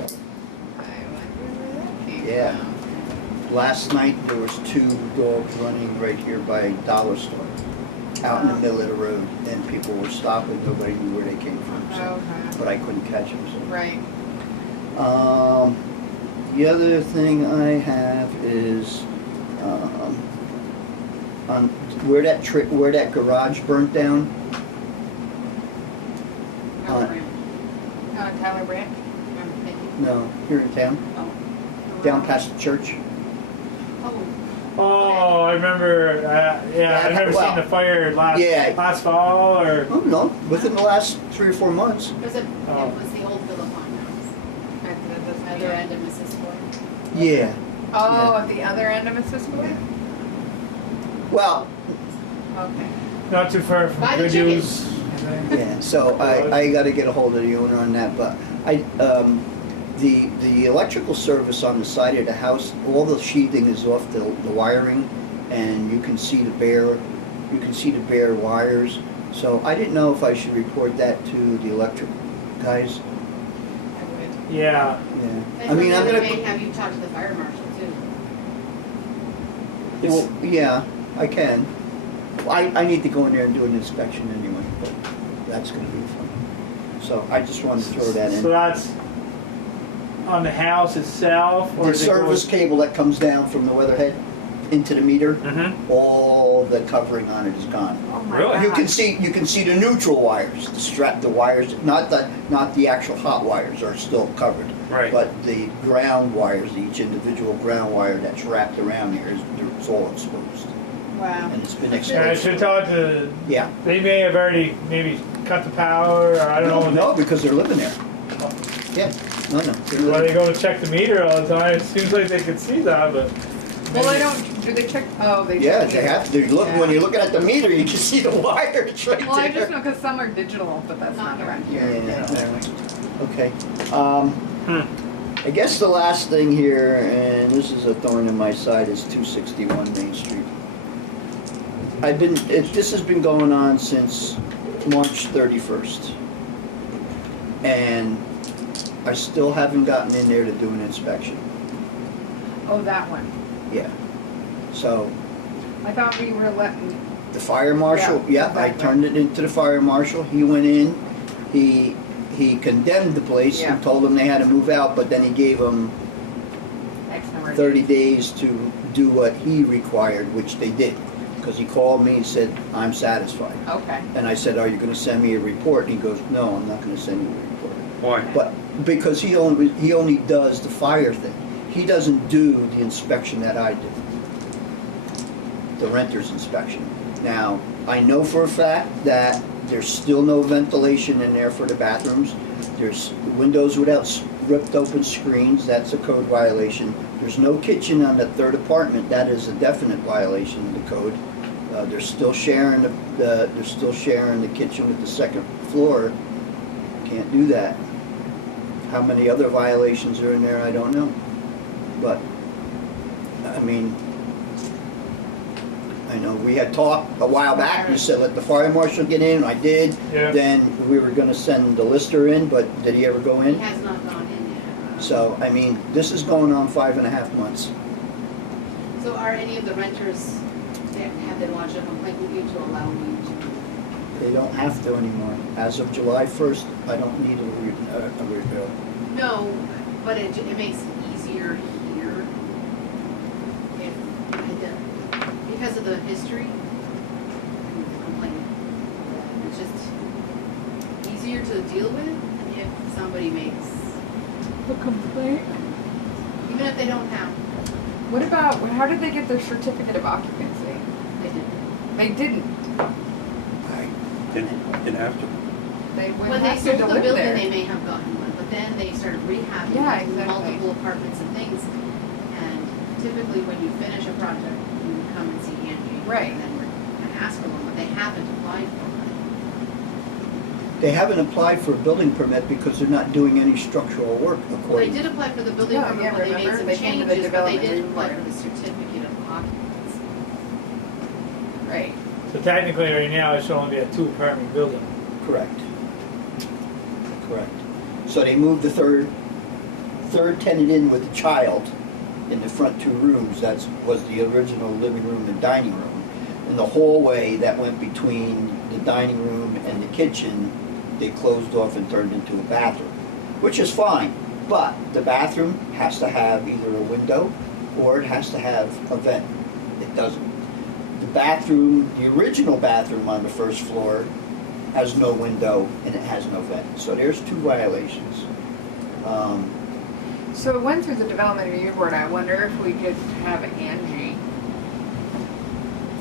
I wonder where that came Yeah. from. last night there was 2 dogs running right here by Dollar Store, out in the middle of the road, and people were stopping. Nobody knew where they came from. So, Okay. but I couldn't catch them. So. Right. The other thing I have is on where that garage burnt down. Tyler Brandt? No, here in town, down past the church. Oh, I remember. I remember well, seeing the fire last fall, or Oh no, within the last 3 or 4 months. It was Oh. the old Philip House, other end of Mrs. Ford. Yeah. Oh, at the other end of Mrs. Ford? Well, Okay. not too far from Buy the Good chicken. News. yeah. So I got to get a hold of the owner on that, but the electrical service on the side of the house, all the sheathing is off the wiring, and you can see the bare wires. So I didn't know if I should report that to the electric guys. I would. Yeah. Yeah. And I mean, I'm they gonna. may have you talk to the fire marshal too. Well, yeah, I can. I need to go in there and do an inspection anyway, but that's going to be fun. So I just wanted to throw that in. So that's on the house itself, or The is it service cable that comes down from the weatherhead into the meter, Mm-hmm. all the covering on it is gone. Oh my Really? You God. can see the neutral wires, the wires, not the actual hot wires are still covered. Right. But the ground wires, each individual ground wire that's wrapped around here it's all exposed. Wow. And it's been And I exposed. should talk to. Yeah. They may have already maybe cut the power, or I don't know. No, because they're living there. Yeah. No. They're Why living- they go to check the meter all the time? It seems like they could see that, but. Well, they don't, do they check, oh, they check. Yeah, meters. they have to. Look, Yeah. when you're looking at the meter, you can see the wires right Well, I there. just know because some are digital, but that's not around here. Yeah. Okay. I guess the last thing here, and this is a thorn in my side, is 261 Main Street. This has been going on since March 31st. And I still haven't gotten in there to do an inspection. Oh, that one. Yeah. So, I thought we were letting, the fire marshal, Yeah, I exactly. turned it into the fire marshal. He went in, he condemned the place Yeah. and told them they had to move out, but then he gave them X number of 30 days to do what he required, which they did. Because he called me and said, I'm satisfied. Okay. And I said, are you going to send me a report? And he goes, no, I'm not going to send you a report. Why? But because he only does the fire thing. He doesn't do the inspection that I do. The renter's inspection. Now, I know for a fact that there's still no ventilation in there for the bathrooms. There's windows without ripped open screens. That's a code violation. There's no kitchen on the 3rd apartment. That is a definite violation of the code. They're still sharing the kitchen with the 2nd floor. Can't do that. How many other violations are in there, I don't know. But I mean, I know we had talked a while back, you said let the fire marshal get in, I did. Yeah. Then we were gonna send the lister in, but did he ever go He in? has not gone in yet. So, I mean, this is going on 5.5 months. So are any of the renters that have been lodged a complaint with you to allow me to? They don't have to anymore. As of July 1st, I don't need a rebill. No, but it makes it easier here. Because of the history, complaint. It's just easier to deal with if somebody makes, The complaint? even if they don't have, What about, how did they get their certificate of occupancy? they didn't. They didn't. I, Didn't have to. They When wouldn't they have to sold the live building, there. they may have gotten one, but then they started rehabbing Yeah, it, exactly. multiple apartments and things. And typically, when you finish a project, you would come and see Angie. Right. And then and ask for one, but they haven't applied for one. they haven't applied for a building permit because they're not doing any structural work Well, they according. did apply for the building Yeah, permit, yeah, but they made remember? some They came to the changes, but they development didn't apply review for the certificate of occupancy. Right. So technically, right now, it should only be a 2-apartment building. Correct. Correct. So they moved the third tenant in with the child in the front 2 rooms. That was the original living room and dining room. And the hallway that went between the dining room and the kitchen, they closed off and turned into a bathroom, which is fine. But the bathroom has to have either a window or it has to have a vent. It doesn't. The bathroom, the original bathroom on the first floor, has no window and it has no vent. So there's 2 violations. So it went through the development review board. I wonder if we could have Angie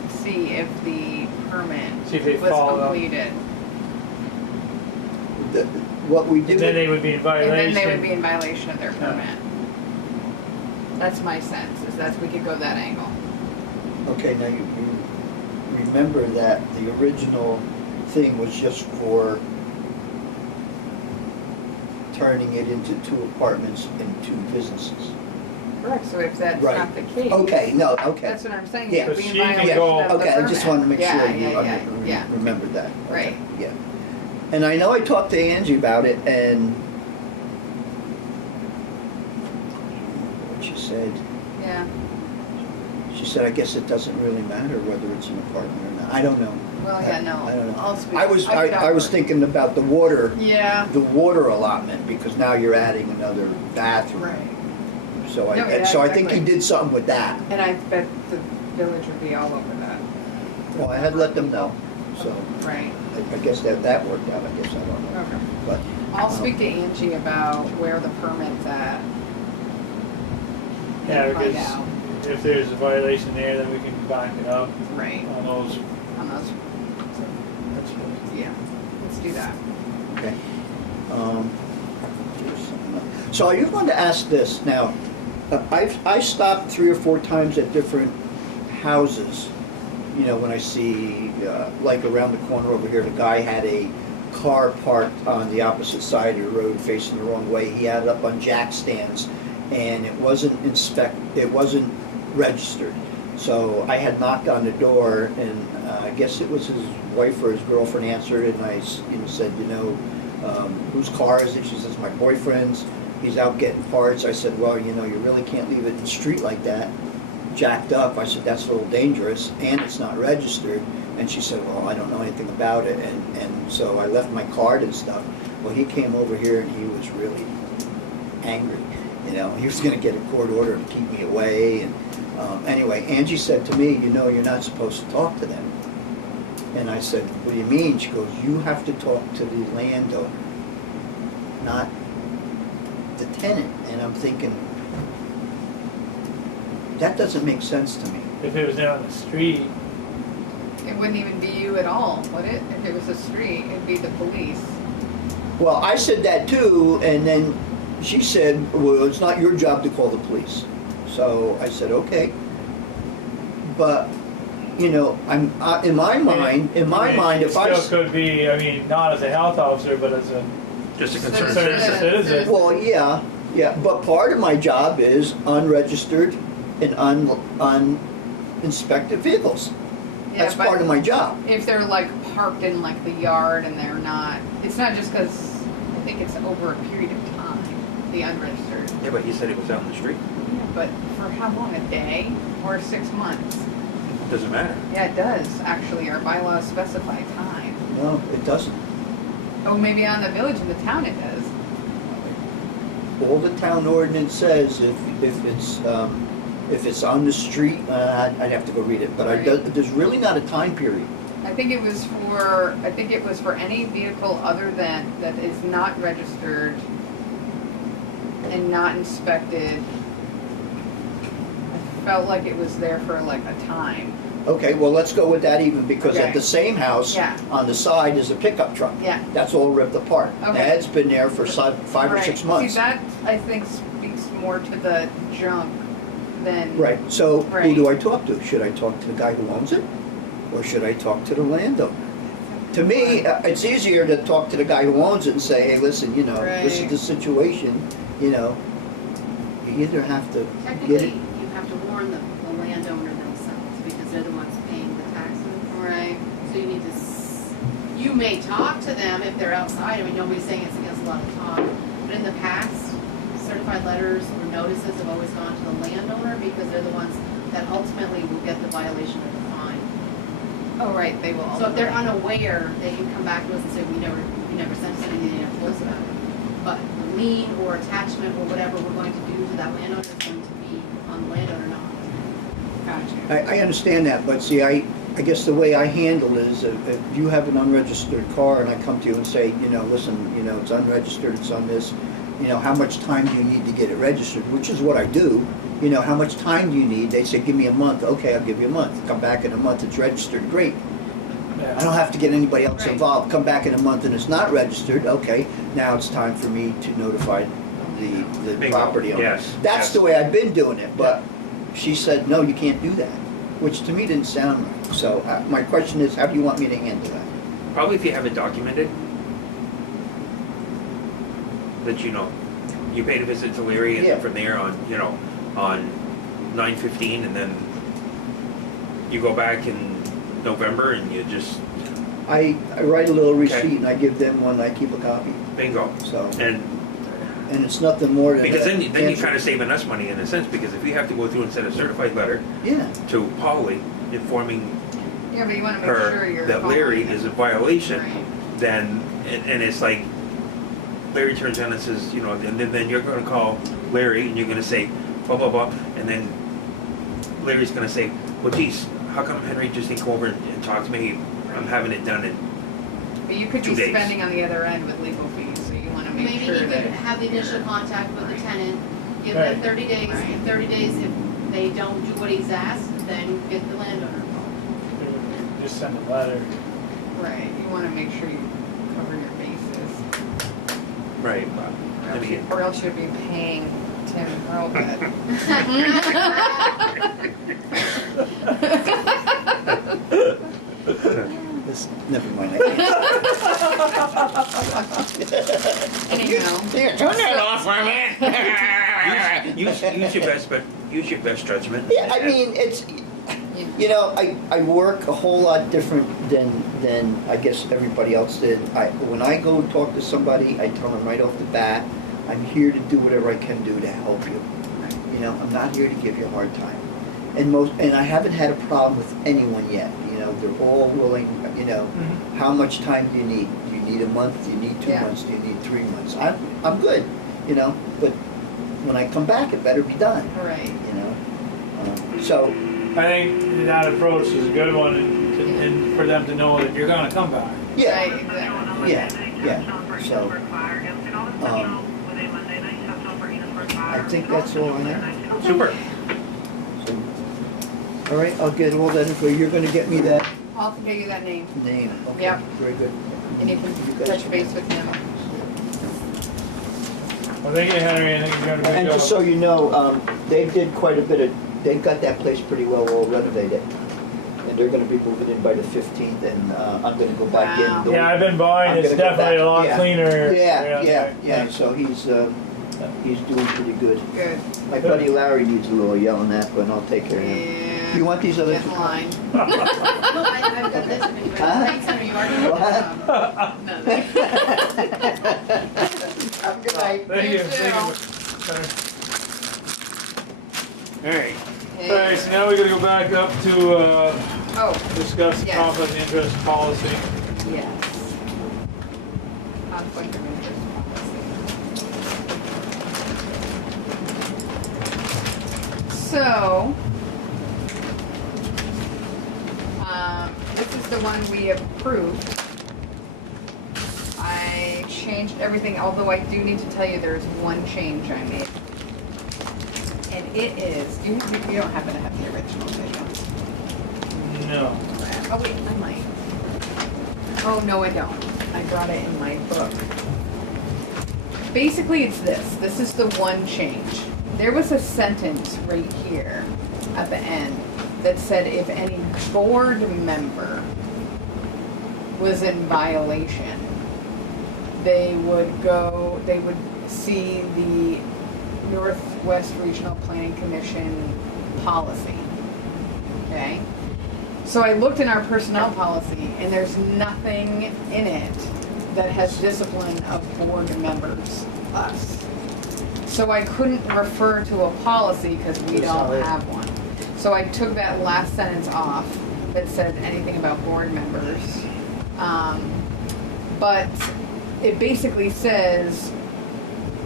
see if the permit See if they was follow up. completed. What we did, And then they would be in And then violation. they would be in violation of their Yeah. permit. That's my sense, is that we could go that angle. okay, now you remember that the original thing was just for turning it into 2 apartments and 2 businesses. Correct, so if that's Right. not the case. Okay, no, okay. That's what I'm saying, Yeah. it'd be So in she can violation go- of the Okay, I just permit. wanted to make sure you Yeah. remembered that. Okay, Right. Yeah. And I know I talked to Angie about it and what she said, Yeah, she said, I guess it doesn't really matter whether it's an apartment or not. I don't know. well, yeah, no. I don't know. I'll speak. I was talk- thinking about the water Yeah, allotment because now you're adding another bathroom. right. So No, yeah, so I think he exactly. did something with that. And I bet the village would be all over that. Well, I had let them know, so Right. I guess that worked out. I guess I don't know, Okay. but I'll speak to Angie about where the permit's at. Yeah, and find because out. if there's a violation there, then we can back it up Right, on those. on those, That's good. yeah, let's do that. okay. Here's something else. So I just wanted to ask this now. I stopped 3 or 4 times at different houses. You know, when I see, like around the corner over here, the guy had a car parked on the opposite side of the road facing the wrong way. He had it up on jack stands and it wasn't registered. So I had knocked on the door and I guess it was his wife or his girlfriend answered and I said, whose car is it? She says, my boyfriend's. He's out getting parts. I said, well, you really can't leave it in the street like that, jacked up. I said, that's a little dangerous and it's not registered. And she said, well, I don't know anything about it. And so I left my card and stuff. Well, he came over here and he was really angry. He was going to get a court order to keep me away. And anyway, Angie said to me, you're not supposed to talk to them. And I said, what do you mean? She goes, you have to talk to the landowner, not the tenant. And I'm thinking, that doesn't make sense to me. If it was down the street, It wouldn't even be you at all, would it? If it was a street, it'd be the police. Well, I said that too, and then she said, well, it's not your job to call the police. So I said, okay. But, I'm in my mind, if I still could be, not as a health officer, but as a Just a Citizen. concerned concerned citizen. citizen. well, yeah, but part of my job is unregistered and uninspected vehicles. Yeah, That's but part of my job. if they're like parked in like the yard and they're not, it's not just because I think it's over a period of time, the unregistered. Yeah, but you said it was out in the street. But for how long, a day or 6 months? Doesn't matter. Yeah, it does, actually, our bylaws specify time. No, it doesn't. Oh, maybe on the village and the town it does. All the town ordinance says if it's on the street, I'd have to go read it, but there's really not a time period. I think it was for any vehicle other than, that is not registered and not inspected. I felt like it was there for like a time. Okay, well, let's go with that even, because Okay. at the same house, Yeah. on the side is a pickup truck. Yeah. That's all ripped apart. Okay. That's been there for 5 or 6 Right. months. See, that, I think, speaks more to the junk than. Right, so who Right. do I talk to? Should I talk to the guy who owns it? Or should I talk to the landowner? To me, it's easier to talk to the guy who owns it and say, hey, listen, you know, this is Right. the situation, you know. You either have to get Technically, it. you have to warn the landowner themselves, because they're the ones paying the taxes. Right. So you need to, you may talk to them if they're outside, I mean, nobody's saying it's against a lot of talk, but in the past, certified letters or notices have always gone to the landowner, because they're the ones that ultimately will get the violation of the fine. Oh, right, they will. So if they're unaware, they can come back to us and say, we never sent us anything, they never told us about it. But the lien or attachment or whatever we're going to do to that landowner is going to be on the landowner, not on the town. Gotcha. I understand that, but see, I guess the way I handle it is if you have an unregistered car and I come to you and say, you know, listen, you know, it's unregistered, it's on this, you know, how much time do you need to get it registered, which is what I do. You know, how much time do you need? They say, give me a month. Okay, I'll give you a month. Come back in a month, it's registered, great. Yeah. I don't have to get anybody else Right. involved. Come back in a month and it's not registered, okay, now it's time for me to notify the Bingo. property owner. Yes, That's yes. the way I've been doing it, but she said, no, you can't do that, which to me didn't sound right. So my question is, how do you want me to handle that? Probably if you have it documented, that you know, you paid a visit to Larry, and Yeah. then from there on, you know, on 9/15, and then you go back in November and you just I write a little Okay. receipt and I give them one, I keep a copy, bingo. so, And and it's nothing more than. because then you're answer- kind of saving us money in a sense, because if we have to go through and send a certified letter Yeah, to Polly informing Yeah, but you wanna make sure her you're. that Larry following is in it. violation, Right. then, and it's like, Larry turns around and says, you know, and then you're gonna call Larry and you're gonna say, blah, blah, blah, and then Larry's gonna say, well, geez, how come Henry just didn't come over and talk to me? I'm having it done in, But you could 2 be days. spending on the other end with legal fees, so you wanna make Maybe sure you could that. have the initial contact with the tenant, give Right. them 30 days, Right. in 30 days, if they don't do what he's asked, then get the landowner involved. Just send a letter. Right, you wanna make sure you cover your bases. right, I mean, Or else you'd be paying Tim Hurlbut. this, never mind. I Anyhow. can't. Turn that off for a minute. use your best judgment. Yeah, I mean, it's, you know, I work a whole lot different than I guess everybody else did. When I go and talk to somebody, I tell them right off the bat, I'm here to do whatever I can do to help you. You know, I'm not here to give you a hard time. And I haven't had a problem with anyone yet. You know, they're all willing, you know, how much time do you need? Do you need a month? Do you need 2 Yeah. months? Do you need 3 months? I'm good, you know, but when I come back, it better be done, Right. you know. So, I think that approach is a good one, and for them to know that you're gonna come back. yeah. Right, exactly. Yeah. So, I think that's all I have. Super. So, all right, I'll get all that info. You're gonna get me that I'll get you that name, name. Okay, Yep. very good. and you can guys touch can- base with him. Well, thank you, Henry, I think you're doing a And good just so job. you know, they did quite a bit of, they've got that place pretty well all renovated. And they're gonna be moving in by the 15th, and I'm gonna go back in. Wow. the- Yeah, I've been by, I'm and it's gonna go definitely back. a lot Yeah. cleaner. Yeah, so he's doing pretty good. Good. My buddy Larry needs a little yelling at, but I'll take care of him. You want these other? Get in line. No, I've got this, if anybody Huh? likes it, or you already have it. Have a good night. Thank You you. Thank you. Alright, Alright, so now we're gonna go back up to, Oh, discuss Yes. conflict of interest policy. yes. Conflict of interest policy. So, this is the one we approved. I changed everything, although I do need to tell you there's one change I made. And it is, you don't happen to have the original, do you? No. Oh wait, I might. Oh no, I don't. I brought it in my book. Basically, it's this. This is the one change. There was a sentence right here at the end that said if any board member was in violation, they would see the Northwest Regional Planning Commission policy. Okay? So I looked in our personnel policy and there's nothing in it that has discipline of board members, us. So I couldn't refer to a policy because we That's not don't it. have one. So I took that last sentence off that said anything about board members. But it basically says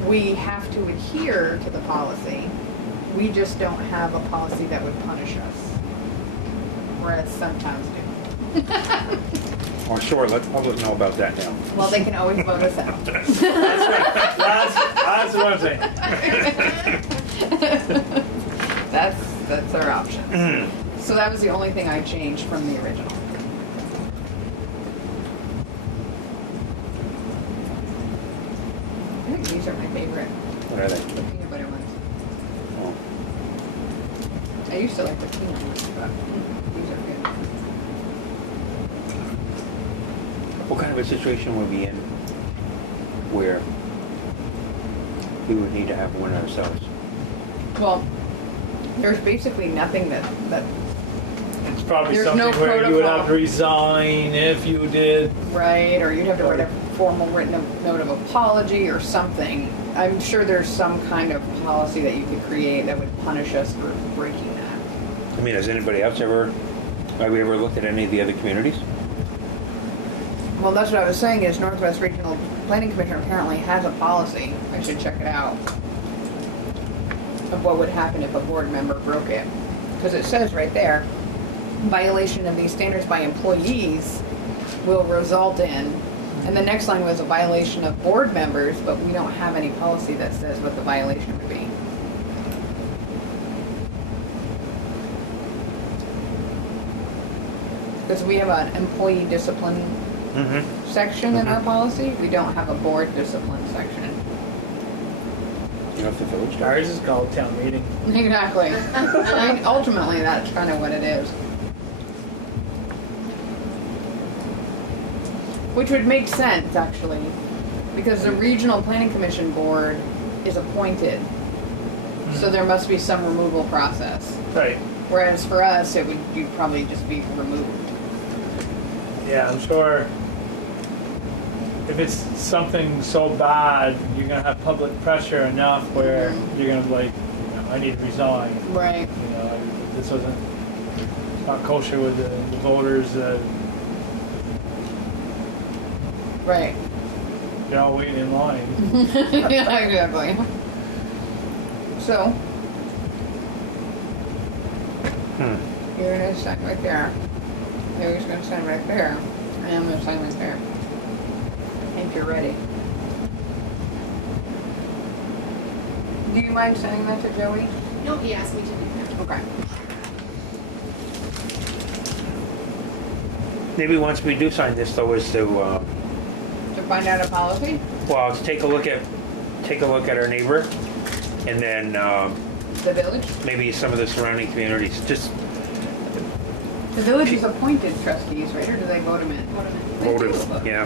we have to adhere to the policy. We just don't have a policy that would punish us. Whereas some towns do. oh sure, let the public know about that now. Well, they can always vote us out. That's what I'm saying. That's our option. So that was the only thing I changed from the original. I think these are my favorite, What are they? the peanut butter ones. Oh. I used to like the peanut ones, but these are good. What kind of a situation would we in where we would need to have one ourselves? Well, there's basically nothing that It's probably There's something no where you would have to protocol. resign if you did. right, or you'd have to write a formal written note of apology or something. I'm sure there's some kind of policy that you could create that would punish us for breaking that. I mean, has anybody else have we ever looked at any of the other communities? Well, that's what I was saying is Northwest Regional Planning Commission apparently has a policy. I should check it out. Of what would happen if a board member broke it. Because it says right there, violation of these standards by employees will result in, and the next line was a violation of board members, but we don't have any policy that says what the violation would be. Because we have an employee discipline Mm-hmm. section in our policy, we don't have a board discipline section. You know if the village does? Ours is called town meeting. Exactly. I mean, ultimately, that's kind of what it is. Which would make sense, actually, because the Regional Planning Commission board is appointed, so there must be some removal process. Right. Whereas for us, you'd probably just be removed. Yeah, I'm sure if it's something so bad, you're gonna have public pressure enough where you're gonna be like, I need to resign. Right. You know, this wasn't, it's not kosher with the voters, Right. they're all waiting in line. Yeah, exactly. So, you're gonna sign right there. Larry's gonna sign right there. And I'm gonna sign right there. I think you're ready. Do you mind sending that to Joey? No, he asked me to do that. Okay. Maybe once we do sign this though is to, To find out a policy? well, to take a look at our neighbor and then, The village? maybe some of the surrounding communities, just The village is appointed trustees, right? Or do they vote them in? They do. voted, yeah.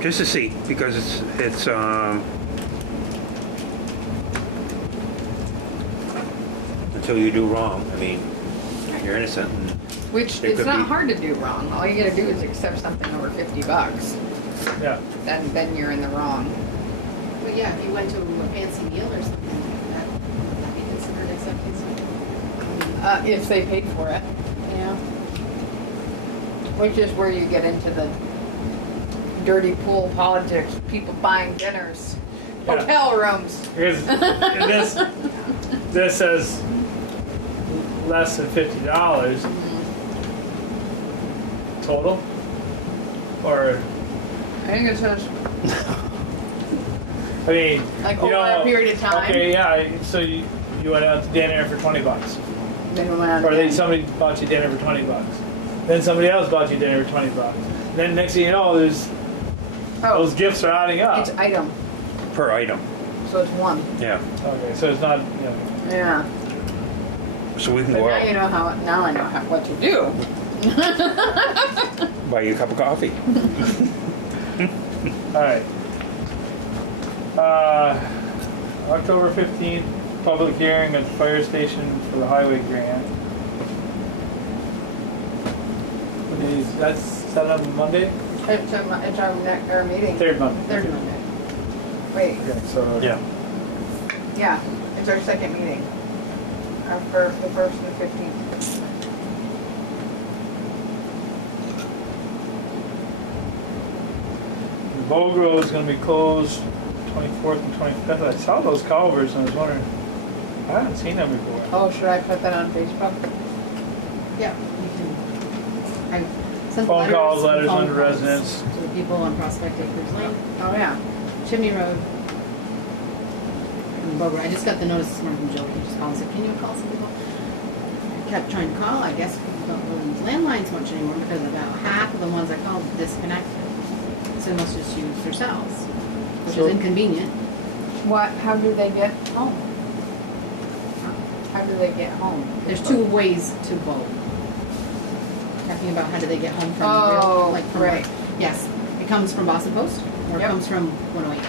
Just to see, because it's until you do wrong. I mean, you're innocent. And Which It it's could not be. hard to do wrong. All you gotta do is accept something over $50. Yeah. Then you're in the wrong. But yeah, if you went to a fancy meal or something like that, would that be considered accepting something? If they paid for it. Yeah. Which is where you get into the dirty pool politics, people buying dinners, Yeah. hotel rooms. Because this says less than $50 total, or I think it says I mean, like you over know, a period of time. Okay, yeah. So you went out to dinner for $20, They went out or again. somebody bought you dinner for $20. Then somebody else bought you dinner for $20. Then next thing you know, there's those gifts are adding up. It's item, per item. so it's one. Yeah. Okay, so it's not. Yeah. So we can But go now out you know how. Now I know what to do. buy you a cup of coffee. All right. October 15th, public hearing at the fire station for the highway grant. That's set up on Monday? It's our meeting. Third Monday. Third Monday. Wait. Okay, so. Yeah. Yeah, it's our second meeting. Our first, the 1st and the 15th. The Bow Grove is gonna be closed 24th and 25th. I saw those culverts and I was wondering, I haven't seen them before. Oh, should I put that on Facebook? Yeah, you can. I sent Phone calls, and letters phone under calls residents. to the people on Prospect Acres Lane, Oh, yeah. Chimney Road. And Bogra. I just got the notice this morning from Joe. He just called and said, "Can you call some people?" I kept trying to call. I guess people don't really use landlines much anymore because about half of the ones I called disconnected. So they must just use their cells, which So- is inconvenient. How do they get home? How do they get home? There's two ways to vote. Talking about how do they get home from Oh, like from right. work. Yes, it comes from Boston Post or it Yep. comes from 108.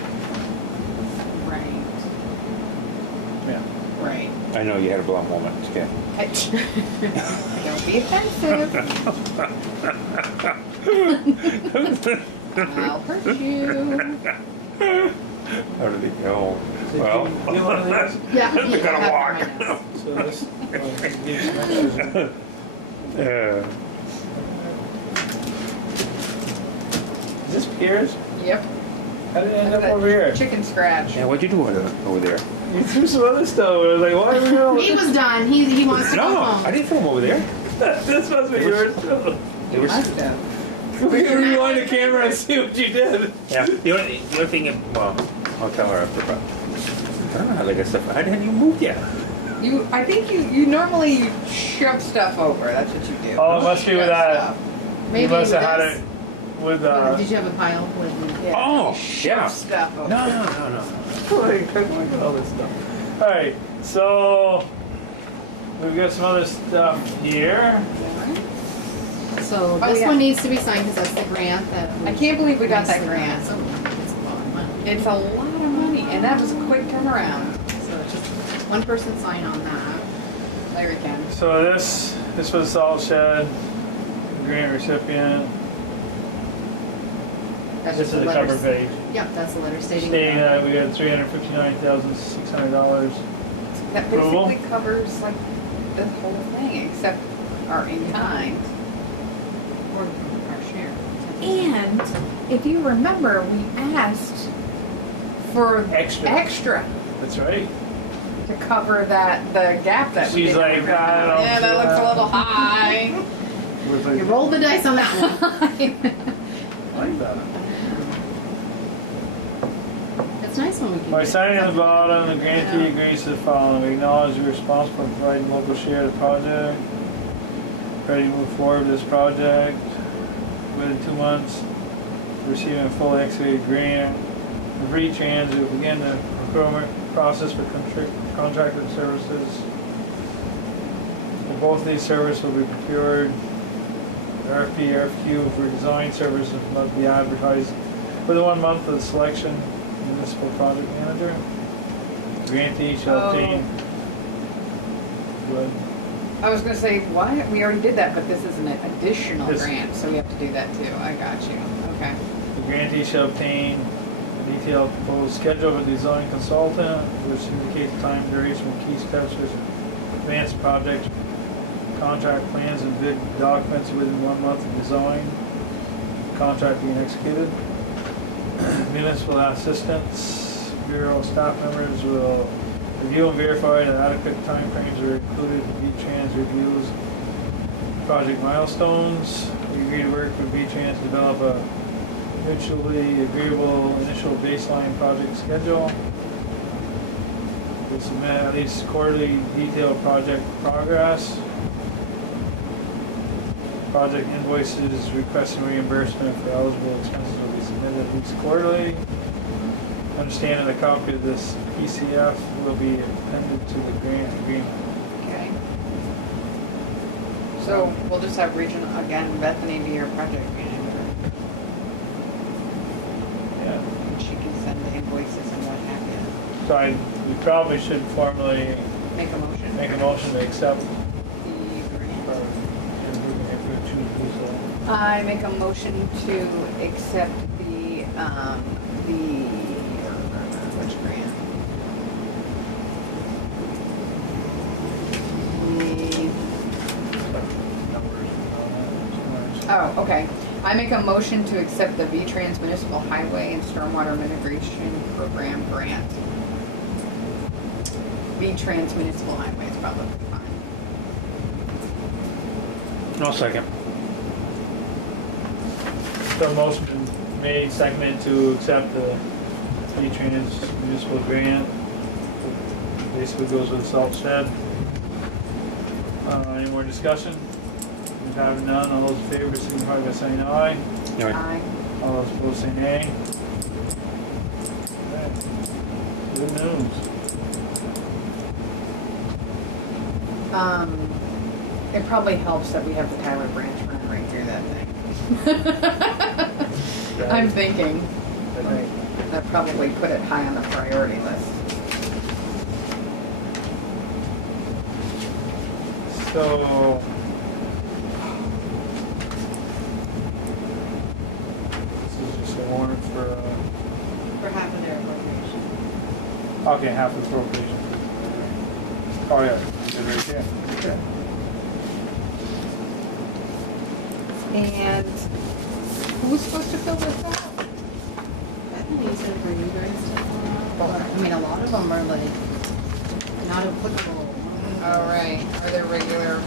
Right. Yeah. Right. I know you had a blunt moment. Okay. Don't be offensive. I'll hurt you. How did it go? Well, You want one of these? Yeah, They're gonna have walk. mine now. So this, give you some extras. yeah. Is this Piers? Yep. How did it end Look up at over that here? chicken scratch. Yeah, what'd you do over there? You threw some other stuff. I was like, why are we going? He was done. He wants to go No, home. I didn't throw them over there. This must be yours too. It was, Must have. We can rewind the camera and see what you did. yeah. The only thing, well, I'll tell her after. But I don't know how they got stuff. How hadn't you moved yet? I think you normally shove stuff over. That's what you do. Oh, it must be with Shove that. stuff. Maybe You must have had this. it with Did you have a pile with? Yeah. Oh, Shove yeah. stuff over. No. Look at all this stuff. All right, so we've got some other stuff here. So Oh, this yeah. one needs to be signed because that's the grant that. I can't believe we got that nicely grant. done. It's a lot of money. It's a lot of money, and that was a quick turnaround. So it's just one person sign on that. Larry can. So this was Salt Shed, grant recipient. That's This just is the the cover letters. page. Yep, that's the letter stating. Stating that we got $359,600. That Approval? basically covers like the whole thing, except our in-kind. Or our share. And if you remember, we asked for Extra. That's right. to cover the gap that we She's didn't like, remember. I don't Yeah, that looks a little high. Looks You like, rolled the dice on that one. like that. It's nice when we can. By get signing at the something. bottom, the grantee agrees to the following. We acknowledge we're responsible for providing local share of the project. Ready to move forward with this project. Within 2 months, receiving a fully excavated grant. For V-Trans, we will begin the procurement process for contracted services. For both of these services will be procured. The RFP, RFQ for design services must be advertised within 1 month of the selection of municipal project manager. Grantee shall Oh. obtain Good. I was gonna say, why, we already did that, but this is an additional This- grant, so we have to do that too. I got you, okay. The grantee shall obtain a detailed proposed schedule of the design consultant, which indicates the time, duration, and key steps for advanced project, contract plans and bid documents within 1 month of design, contract being executed. Municipal assistance bureau staff members will review and verify that adequate timeframes are included in V-Trans reviews, project milestones. We agree to work with V-Trans to develop a mutually agreeable initial baseline project schedule. We'll submit at least quarterly detailed project progress. Project invoices requesting reimbursement for eligible expenses will be submitted at least quarterly. Understand that a copy of this PCF will be appended to the grant agreement. Okay. So we'll just have regional, again, Bethany be your project manager. Yeah. And she can send the invoices and what have you. So we probably should formally Make a motion. make a motion to accept, The grant. or if we choose to do so. I make a motion to accept which grant? Numbers and all that. Oh, okay. I make a motion to accept the V-Trans Municipal Highway and Stormwater Mitigation Program grant. V-Trans Municipal Highway is probably fine. No second. So motion made, seconded to accept the V-Trans municipal grant. Basically goes with salt shed. Any more discussion? If having none, all those in favor signify by saying aye. Aye. All those opposed say nay. Okay. Good news. It probably helps that we have the Tyler branch running right through that thing. I'm thinking I think. that probably put it high on the priority list. So. This is just a warrant for, For half of their appropriation. okay, half the appropriation. Oh, yeah, it's right there. Okay. And who's supposed to fill this out? Bethany's gonna bring you guys stuff. I mean, a lot of them are like, Not applicable. oh, right, are they regular?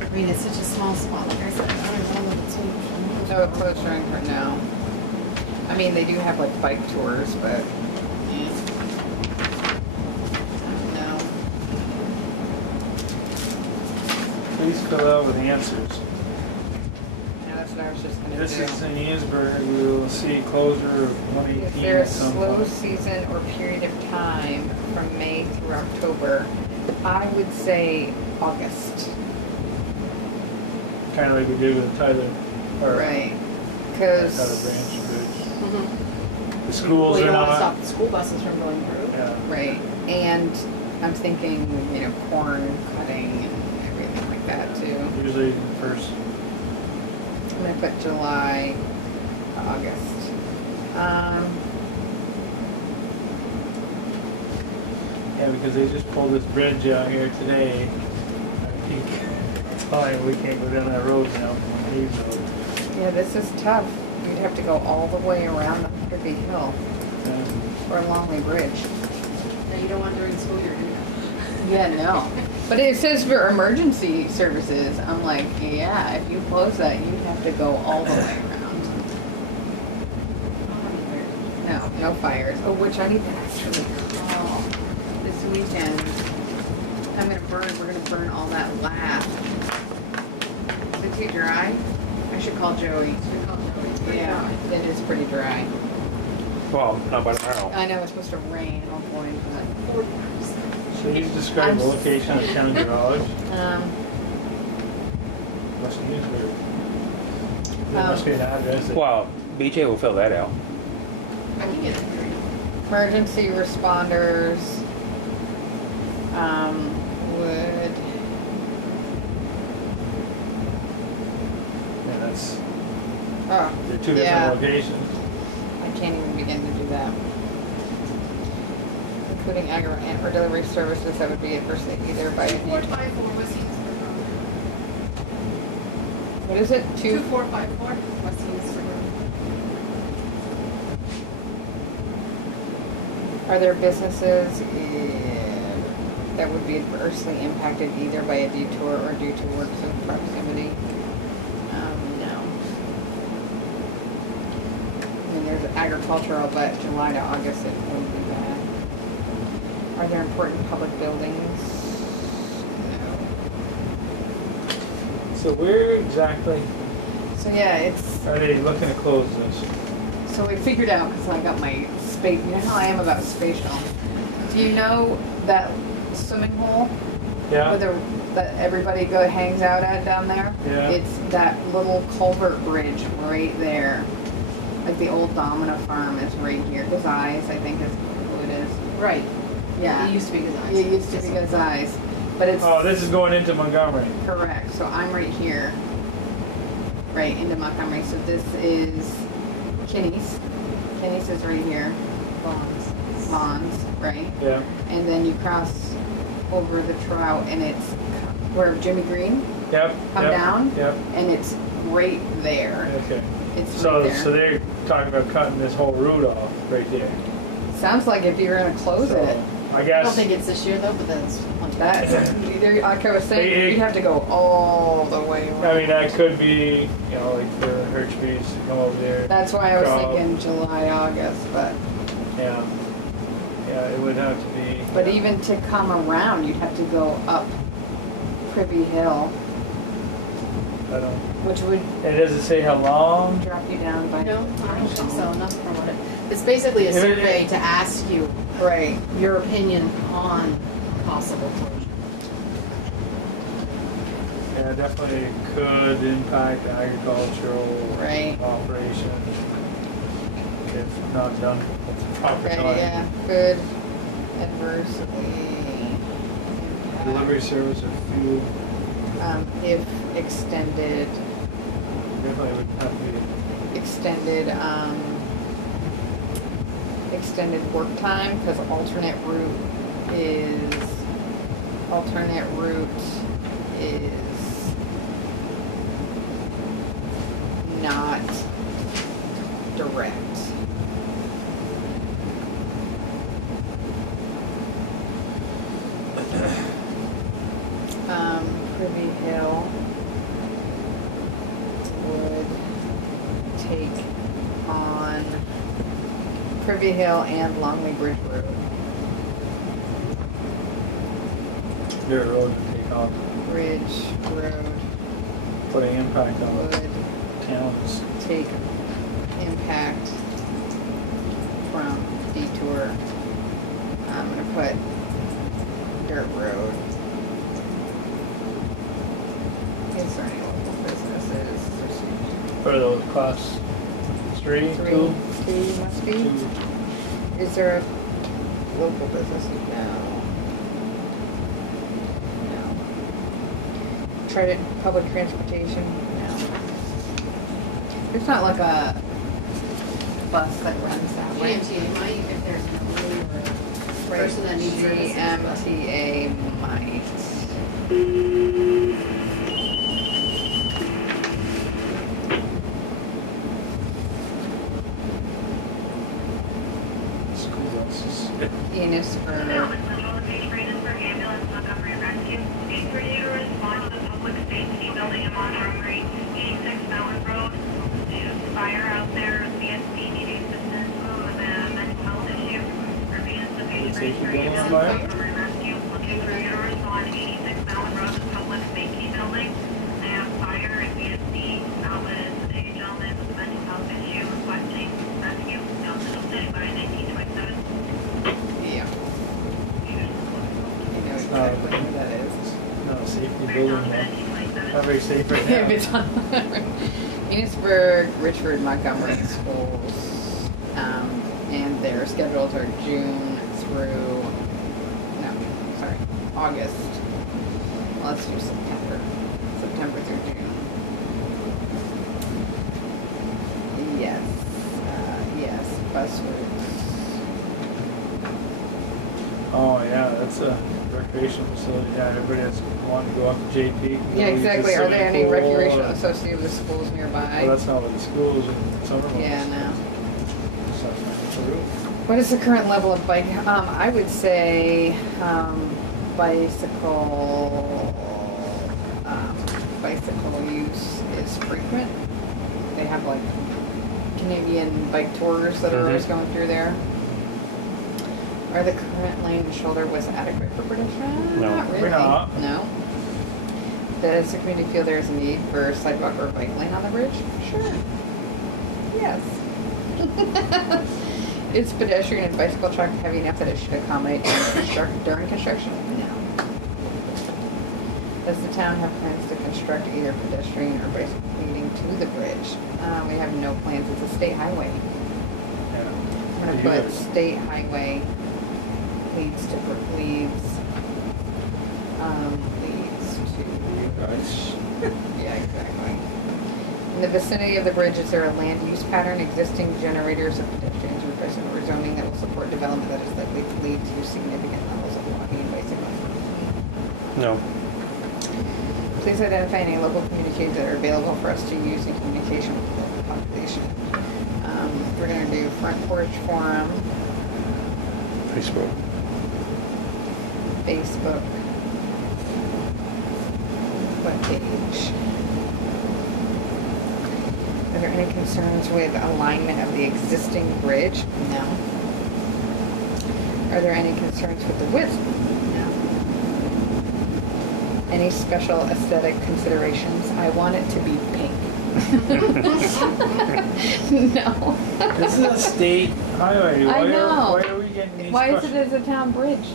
I mean, it's such a small spot, like I said, I don't know if it's so. No, close rank for now. I mean, they do have like bike tours, but. No. Please fill out with answers. Yeah, that's what I was just gonna do. This is in Enosburg, you will see closure of 118 If there's at some slow point. season or period of time from May through October, I would say August. Kinda like we did with Tyler, or Right, Tyler cause, Branch Bridge. Mhm. The schools Well, you are don't wanna not, stop the school buses from going through. yeah, right, and I'm thinking, you know, corn cutting and everything like that too. usually the first, I'm gonna put July, to August. yeah, because they just pulled this bridge out here today. I think, fine, we can't go down that road now, Hayes Road. Yeah, this is tough. You'd have to go all the way around the Big Hill or Longley Bridge. No, you don't want during school year, do you? Yeah, no. But it says for emergency services. I'm like, yeah, if you close that, you'd have to go all the way around. No, no fires. Oh, which I need to actually call this weekend. We're gonna burn all that lath. Is it too dry? I should call Joey. Yeah, it is pretty dry. Well, not by tomorrow. I know it's supposed to rain, oh boy, So he's described the location of the town garage. but, Must be, there must be an address. that- Well, BJ will fill that out. I can get it for you. emergency responders, would, Yeah, that's, oh, they're two yeah. different locations. I can't even begin to do that. Including agri and or delivery services that would be adversely either by. 2454 West Enosburg Road. What is it? 2454 West Enosburg Road. Are there businesses that would be adversely impacted either by a detour or due to works in proximity? No. I mean, there's agricultural, but July to August it won't be bad. Are there important public buildings? No. So where exactly So yeah, it's, are they looking to close this? so we figured out, because I got my space, you know how I am about spatial. Do you know that swimming hole? Yeah? That everybody hangs out at down there? Yeah. It's that little culvert bridge right there. Like the old Domina farm is right here. Gazai's, I think is who it is. Right. Yeah. It used to be Gazai's. It used to be Gazai's. But it's Oh, this is going into Montgomery. correct. So I'm right here. Right into Montgomery. So this is Kinney's. Kinney's is right here. Vaughn's, right? Yeah. And then you cross over the Trout and it's where Jimmy Green Yep. come yep, down Yep. and it's right there. Okay. It's So, right there. so they're talking about cutting this whole route off right there. Sounds like if you're gonna close So, it, I I guess. don't think it's this year though, but that's one that's, either, like I was saying, Hey, you have to go all the way I around. mean, that could be, you know, like for Hirschby's to come over there. That's why I was Go. thinking July, August, but Yeah. Yeah, it would have to be. even to come around, you'd have to go up Privy Hill, I don't. which would It doesn't say how long. drop you down by. No, I don't think so, not from what it, it's basically a If it- survey to ask you Right. your opinion on possible closure. Yeah, definitely could impact agricultural Right. operation if not done at the proper Right, time. yeah, could adversely impact, Delivery service or fuel if extended, definitely would have to be. extended work time, because alternate route is not direct. Privy Hill would take on Privy Hill and Longley Bridge Road. Their road to take off, Bridge Road putting impact on would towns. take impact from detour. I'm gonna put dirt road. Is there any local businesses? For those class 3, 2, Three must be. 2. Is there a local business? No. No. Public transportation? No. There's not like a bus that runs that way. GMT might, if there's no room or a person that needs services. GMTA might. School buses. Enosburg. Enosburg ambulance Montgomery rescue. 838 to respond to the public safety building in Montgomery, 86 Mountain Road. There's a fire out there. VSP needing assistance with a mental health issue. For VSP Safety building ambulance fire? Montgomery rescue. Looking for you to respond 86 Mountain Road, the public safety building. They have fire and VSP outlet is a gentleman with a mental health issue requesting rescue. Nelson City by 1927. Yeah. I know exactly where that is. No, safety building. Not very safe right If now. it's on Enosburg, Richford, Montgomery schools, and their schedules are August Let's do September. September through June. Yes, yes, bus routes. Oh, yeah, that's a recreational facility. Yeah, everybody that's wanting to go up to JP. can go Yeah, use the exactly. Are there any swimming pool recreational or- associated with schools nearby? Well, that's not what the schools in summer months. Yeah, no. So that's not true. What is the current level of bike? I would say bicycle use is frequent. They have like Canadian bike tours that are always going through there. Are the current lane and shoulder widths adequate for pedestrians? No. Not really. We're not. No. Does the community feel there is a need for a sidewalk or a bike lane on the bridge? Sure. Yes. Is pedestrian and bicycle traffic heavy enough that it should accommodate during construction? No. Does the town have plans to construct either pedestrian or bicycle leading to the bridge? We have no plans. It's a state highway. Yeah. I'm gonna Yeah, put state highway leads to. Guys. Yeah, exactly. In the vicinity of the bridge, is there a land use pattern, existing generators of pedestrians or bicycle or zoning that will support development that is likely to lead to significant levels of walking and bicycling? No. Please identify any local communities that are available for us to use in communication with the local population. We're gonna do front porch forum, Facebook. Facebook, webpage. Are there any concerns with alignment of the existing bridge? No. Are there any concerns with the width? No. Any special aesthetic considerations? I want it to be pink. No. This is a state highway. I know. Why are we getting these Why is questions? it as a town bridge?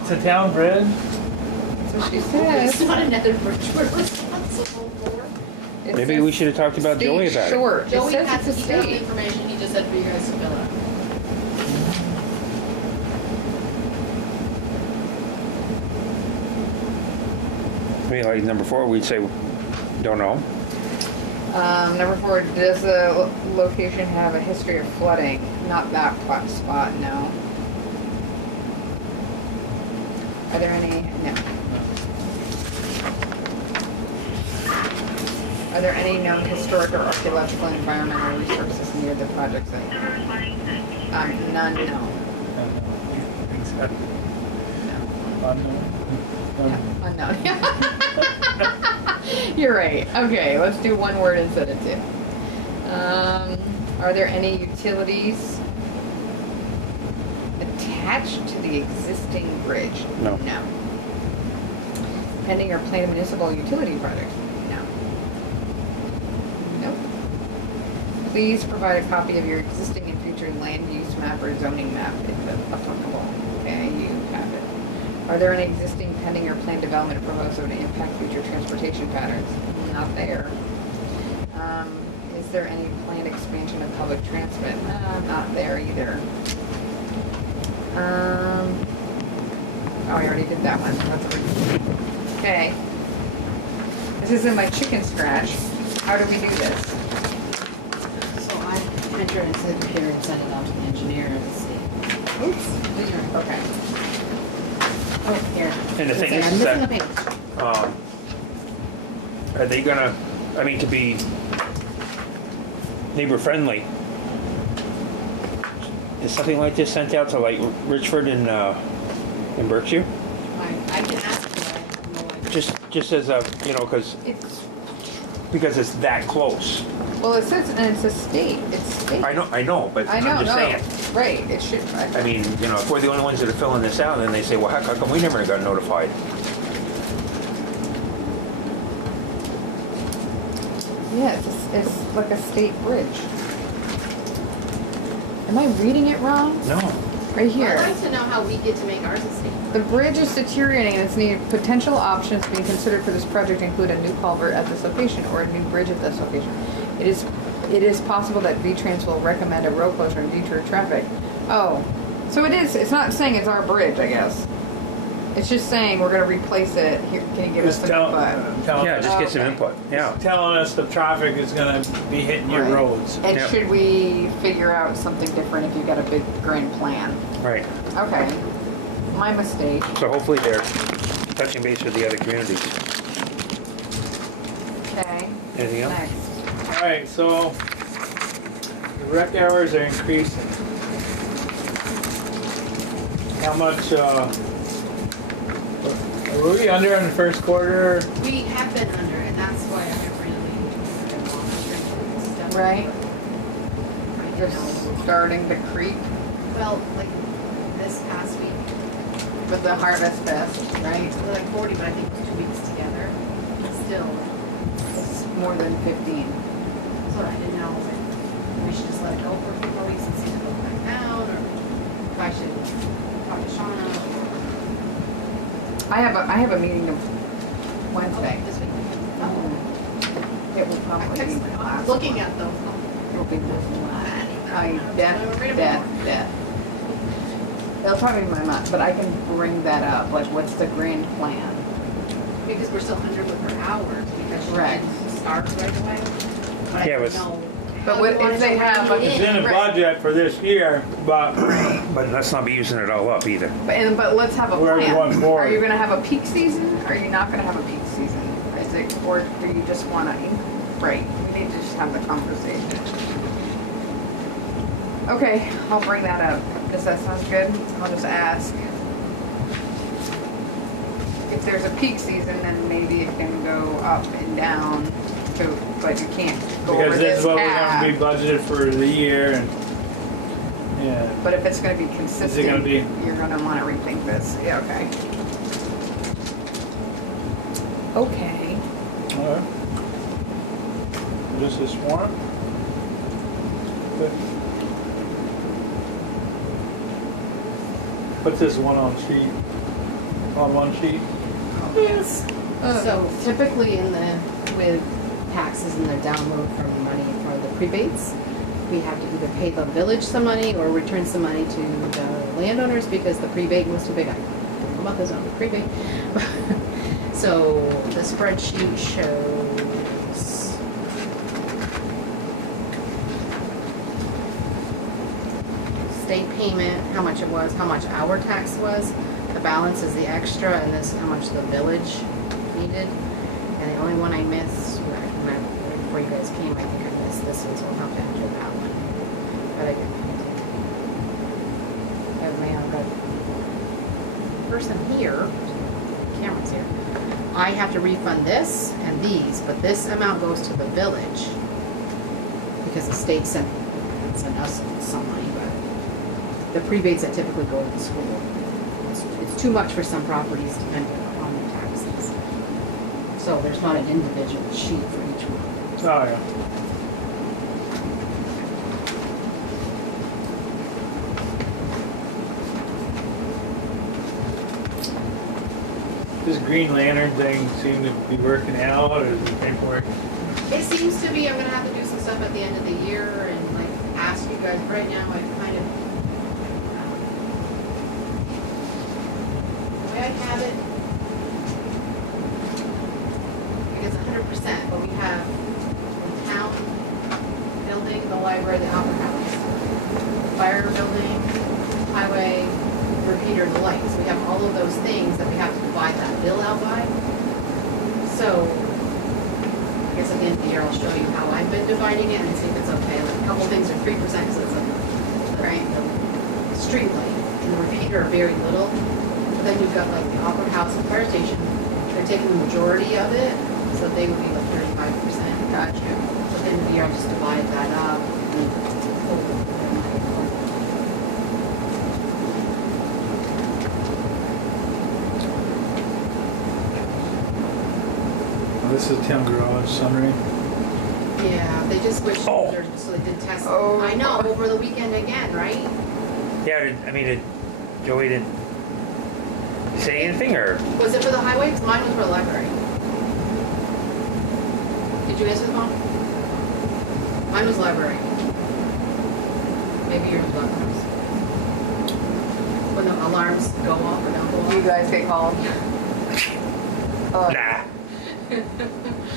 It's a town bridge? That's what she It's says. not another bridge we're responsible for. It Maybe says we should have talked about state Joey about it. short. It Joey says has it's a the email state. information, he just said for you guys to fill out. I mean, like number 4, we'd say, don't know. Number 4, does the location have a history of flooding? Not that spot, no. Are there any? No. Are there any known historic or archaeological and environmental resources near the project site? Never responding to None, no. Exactly. No. Unknown. Unknown. You're right. Okay, let's do one word instead of two. Are there any utilities attached to the existing bridge? No. No. Pending or planned municipal utility projects? No. Nope. Please provide a copy of your existing and future land use map or zoning map if applicable. Okay, you have it. Are there any existing pending or planned development proposed that would impact future transportation patterns? Not there. Is there any planned expansion of public transit? Not there either. Oh, I already did that one. That's okay. This isn't my chicken scratch. How do we do this? So I enter it into the computer and send it out to the engineer and see. Oops. Okay. Oh, here. And the thing I'm is missing that- a page. Are they gonna, I mean, to be neighbor friendly, is something like this sent out to like Richford and Berkshire? I can ask you, I have no idea. Just as a, you know, because it's that close. Well, it says, and it's a state. It's state. I know, but I know, I'm just saying. Right, it should. I mean, you know, if we're the only ones that are filling this out, then they say, well, heck, how come we never got notified? Yeah, it's like a state bridge. Am I reading it wrong? No. Right I'd here. like to know how we get to make ours a state. The bridge is deteriorating and it's needed. Potential options being considered for this project include a new culvert at this location or a new bridge at this location. It is possible that V-Trans will recommend a road closure and detour traffic. Oh, so it is. It's not saying it's our bridge, I guess. It's just saying we're gonna replace it. Here, can you give us It's some input? telling Yeah, us, just get some Okay. input, yeah. telling us the traffic is gonna be hitting your Right. roads. And Yep. should we figure out something different if you got a big grand plan? Right. Okay, my mistake. So hopefully they're touching base with the other communities. Okay, Anything else? next. Alright, so the rec hours are increasing. How much, were we under in the first quarter? We have been under, and that's why I'm really monitoring stuff. Right. I Just know. starting to creep Well, like this past week, with the harvest fest, right? it was like 40, but I think it was 2 weeks together. Still, It's more than 15. so I didn't know if we should just let it go for a few more weeks and see if it goes back down, or if I should talk to Shauna. I have a meeting of Or, Wednesday. this week. It will probably be the last Looking one. at those. It'll be the last. I Read dead. them It'll probably be my month, but I can bring that up. Like, what's the grand plan? Because we're still under with her hours, because she Right. didn't start right away. But I Yeah, don't but- know. But how what you wanna if they know have when a- you It's get in the Right. budget for this year, but But let's not be using it all up either. But let's have a Where plan. everyone forward. Are you gonna have a peak season? Are you not gonna have a peak season? Is it, or do you just wanna, right, we need to just have the conversation. Okay, I'll bring that up. Does that sound good? I'll just ask. If there's a peak season, then maybe it can go up and down, so, but you can't go over because this this is what we're gonna be cap. budgeted for the year and, yeah. But if it's gonna be consistent, gonna be- you're gonna wanna rethink this. Yeah, okay. Okay. Alright. This is warrant. Good. Put this one on one sheet. Yes. Uh, So typically with taxes and the download from money for the prebates, we have to either pay the village some money or return some money to the landowners because the prebate was too big. I don't know about this on the prebate. So the spreadsheet shows state payment, how much it was, how much our tax was, the balance is the extra, and this is how much the village needed. And the only one I missed, before you guys came, I think I missed this one, so I'll have to enter that one. But I have got person here, camera's here. I have to refund this and these, but this amount goes to the village because the state sent us some money, but the prebates that typically go to the school, it's too much for some properties depending on the taxes. So there's not an individual sheet for each one. Oh, yeah. This Green Lantern thing seemed to be working out, or is the paperwork? It seems to be, I'm gonna have to do some stuff at the end of the year and like ask you guys, right now I kind of, the way I have it, it's 100%, but we have the town building, the library, the opera house, fire building, highway, repeater, and the lights. We have all of those things that we have to divide that bill out by. So, I guess at the end of the year, I'll show you how I've been dividing it and see if it's okay. Like a couple things are 3% because it's the street light and the repeater are very little. But then you've got like the opera house and fire station. They're taking the majority of it, so they would be like 35%. Gotcha. So at the end of the year, I'll just divide that up. This is town garage summary. Yeah, they just switched Oh. orders, so they did test. Oh. I know, over the weekend again, right? Yeah, did Joey didn't say anything, or? Was it for the highway? 'Cause mine was for the library. Did you answer the phone? Mine was library. Maybe yours was library. when the alarms go off or don't go Do you off. guys get called? Nah.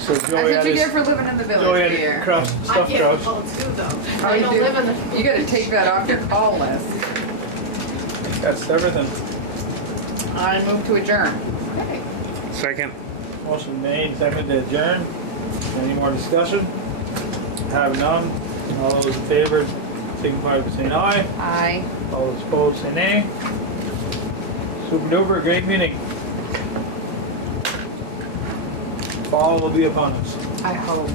So That's Joey what had you get his, for living in the Joey village, had a dear. crouch, I stuffed get crouch. called too though. Oh, I you don't do? live in the. You gotta take that off your call list. That's everything. I move to adjourn. Okay. Second. Motion made, second to adjourn. Any more discussion? Have none. All those in favor, signify by saying aye. Aye. All those opposed, say nay. Super duper, great meeting. Fall will be upon us. I hope.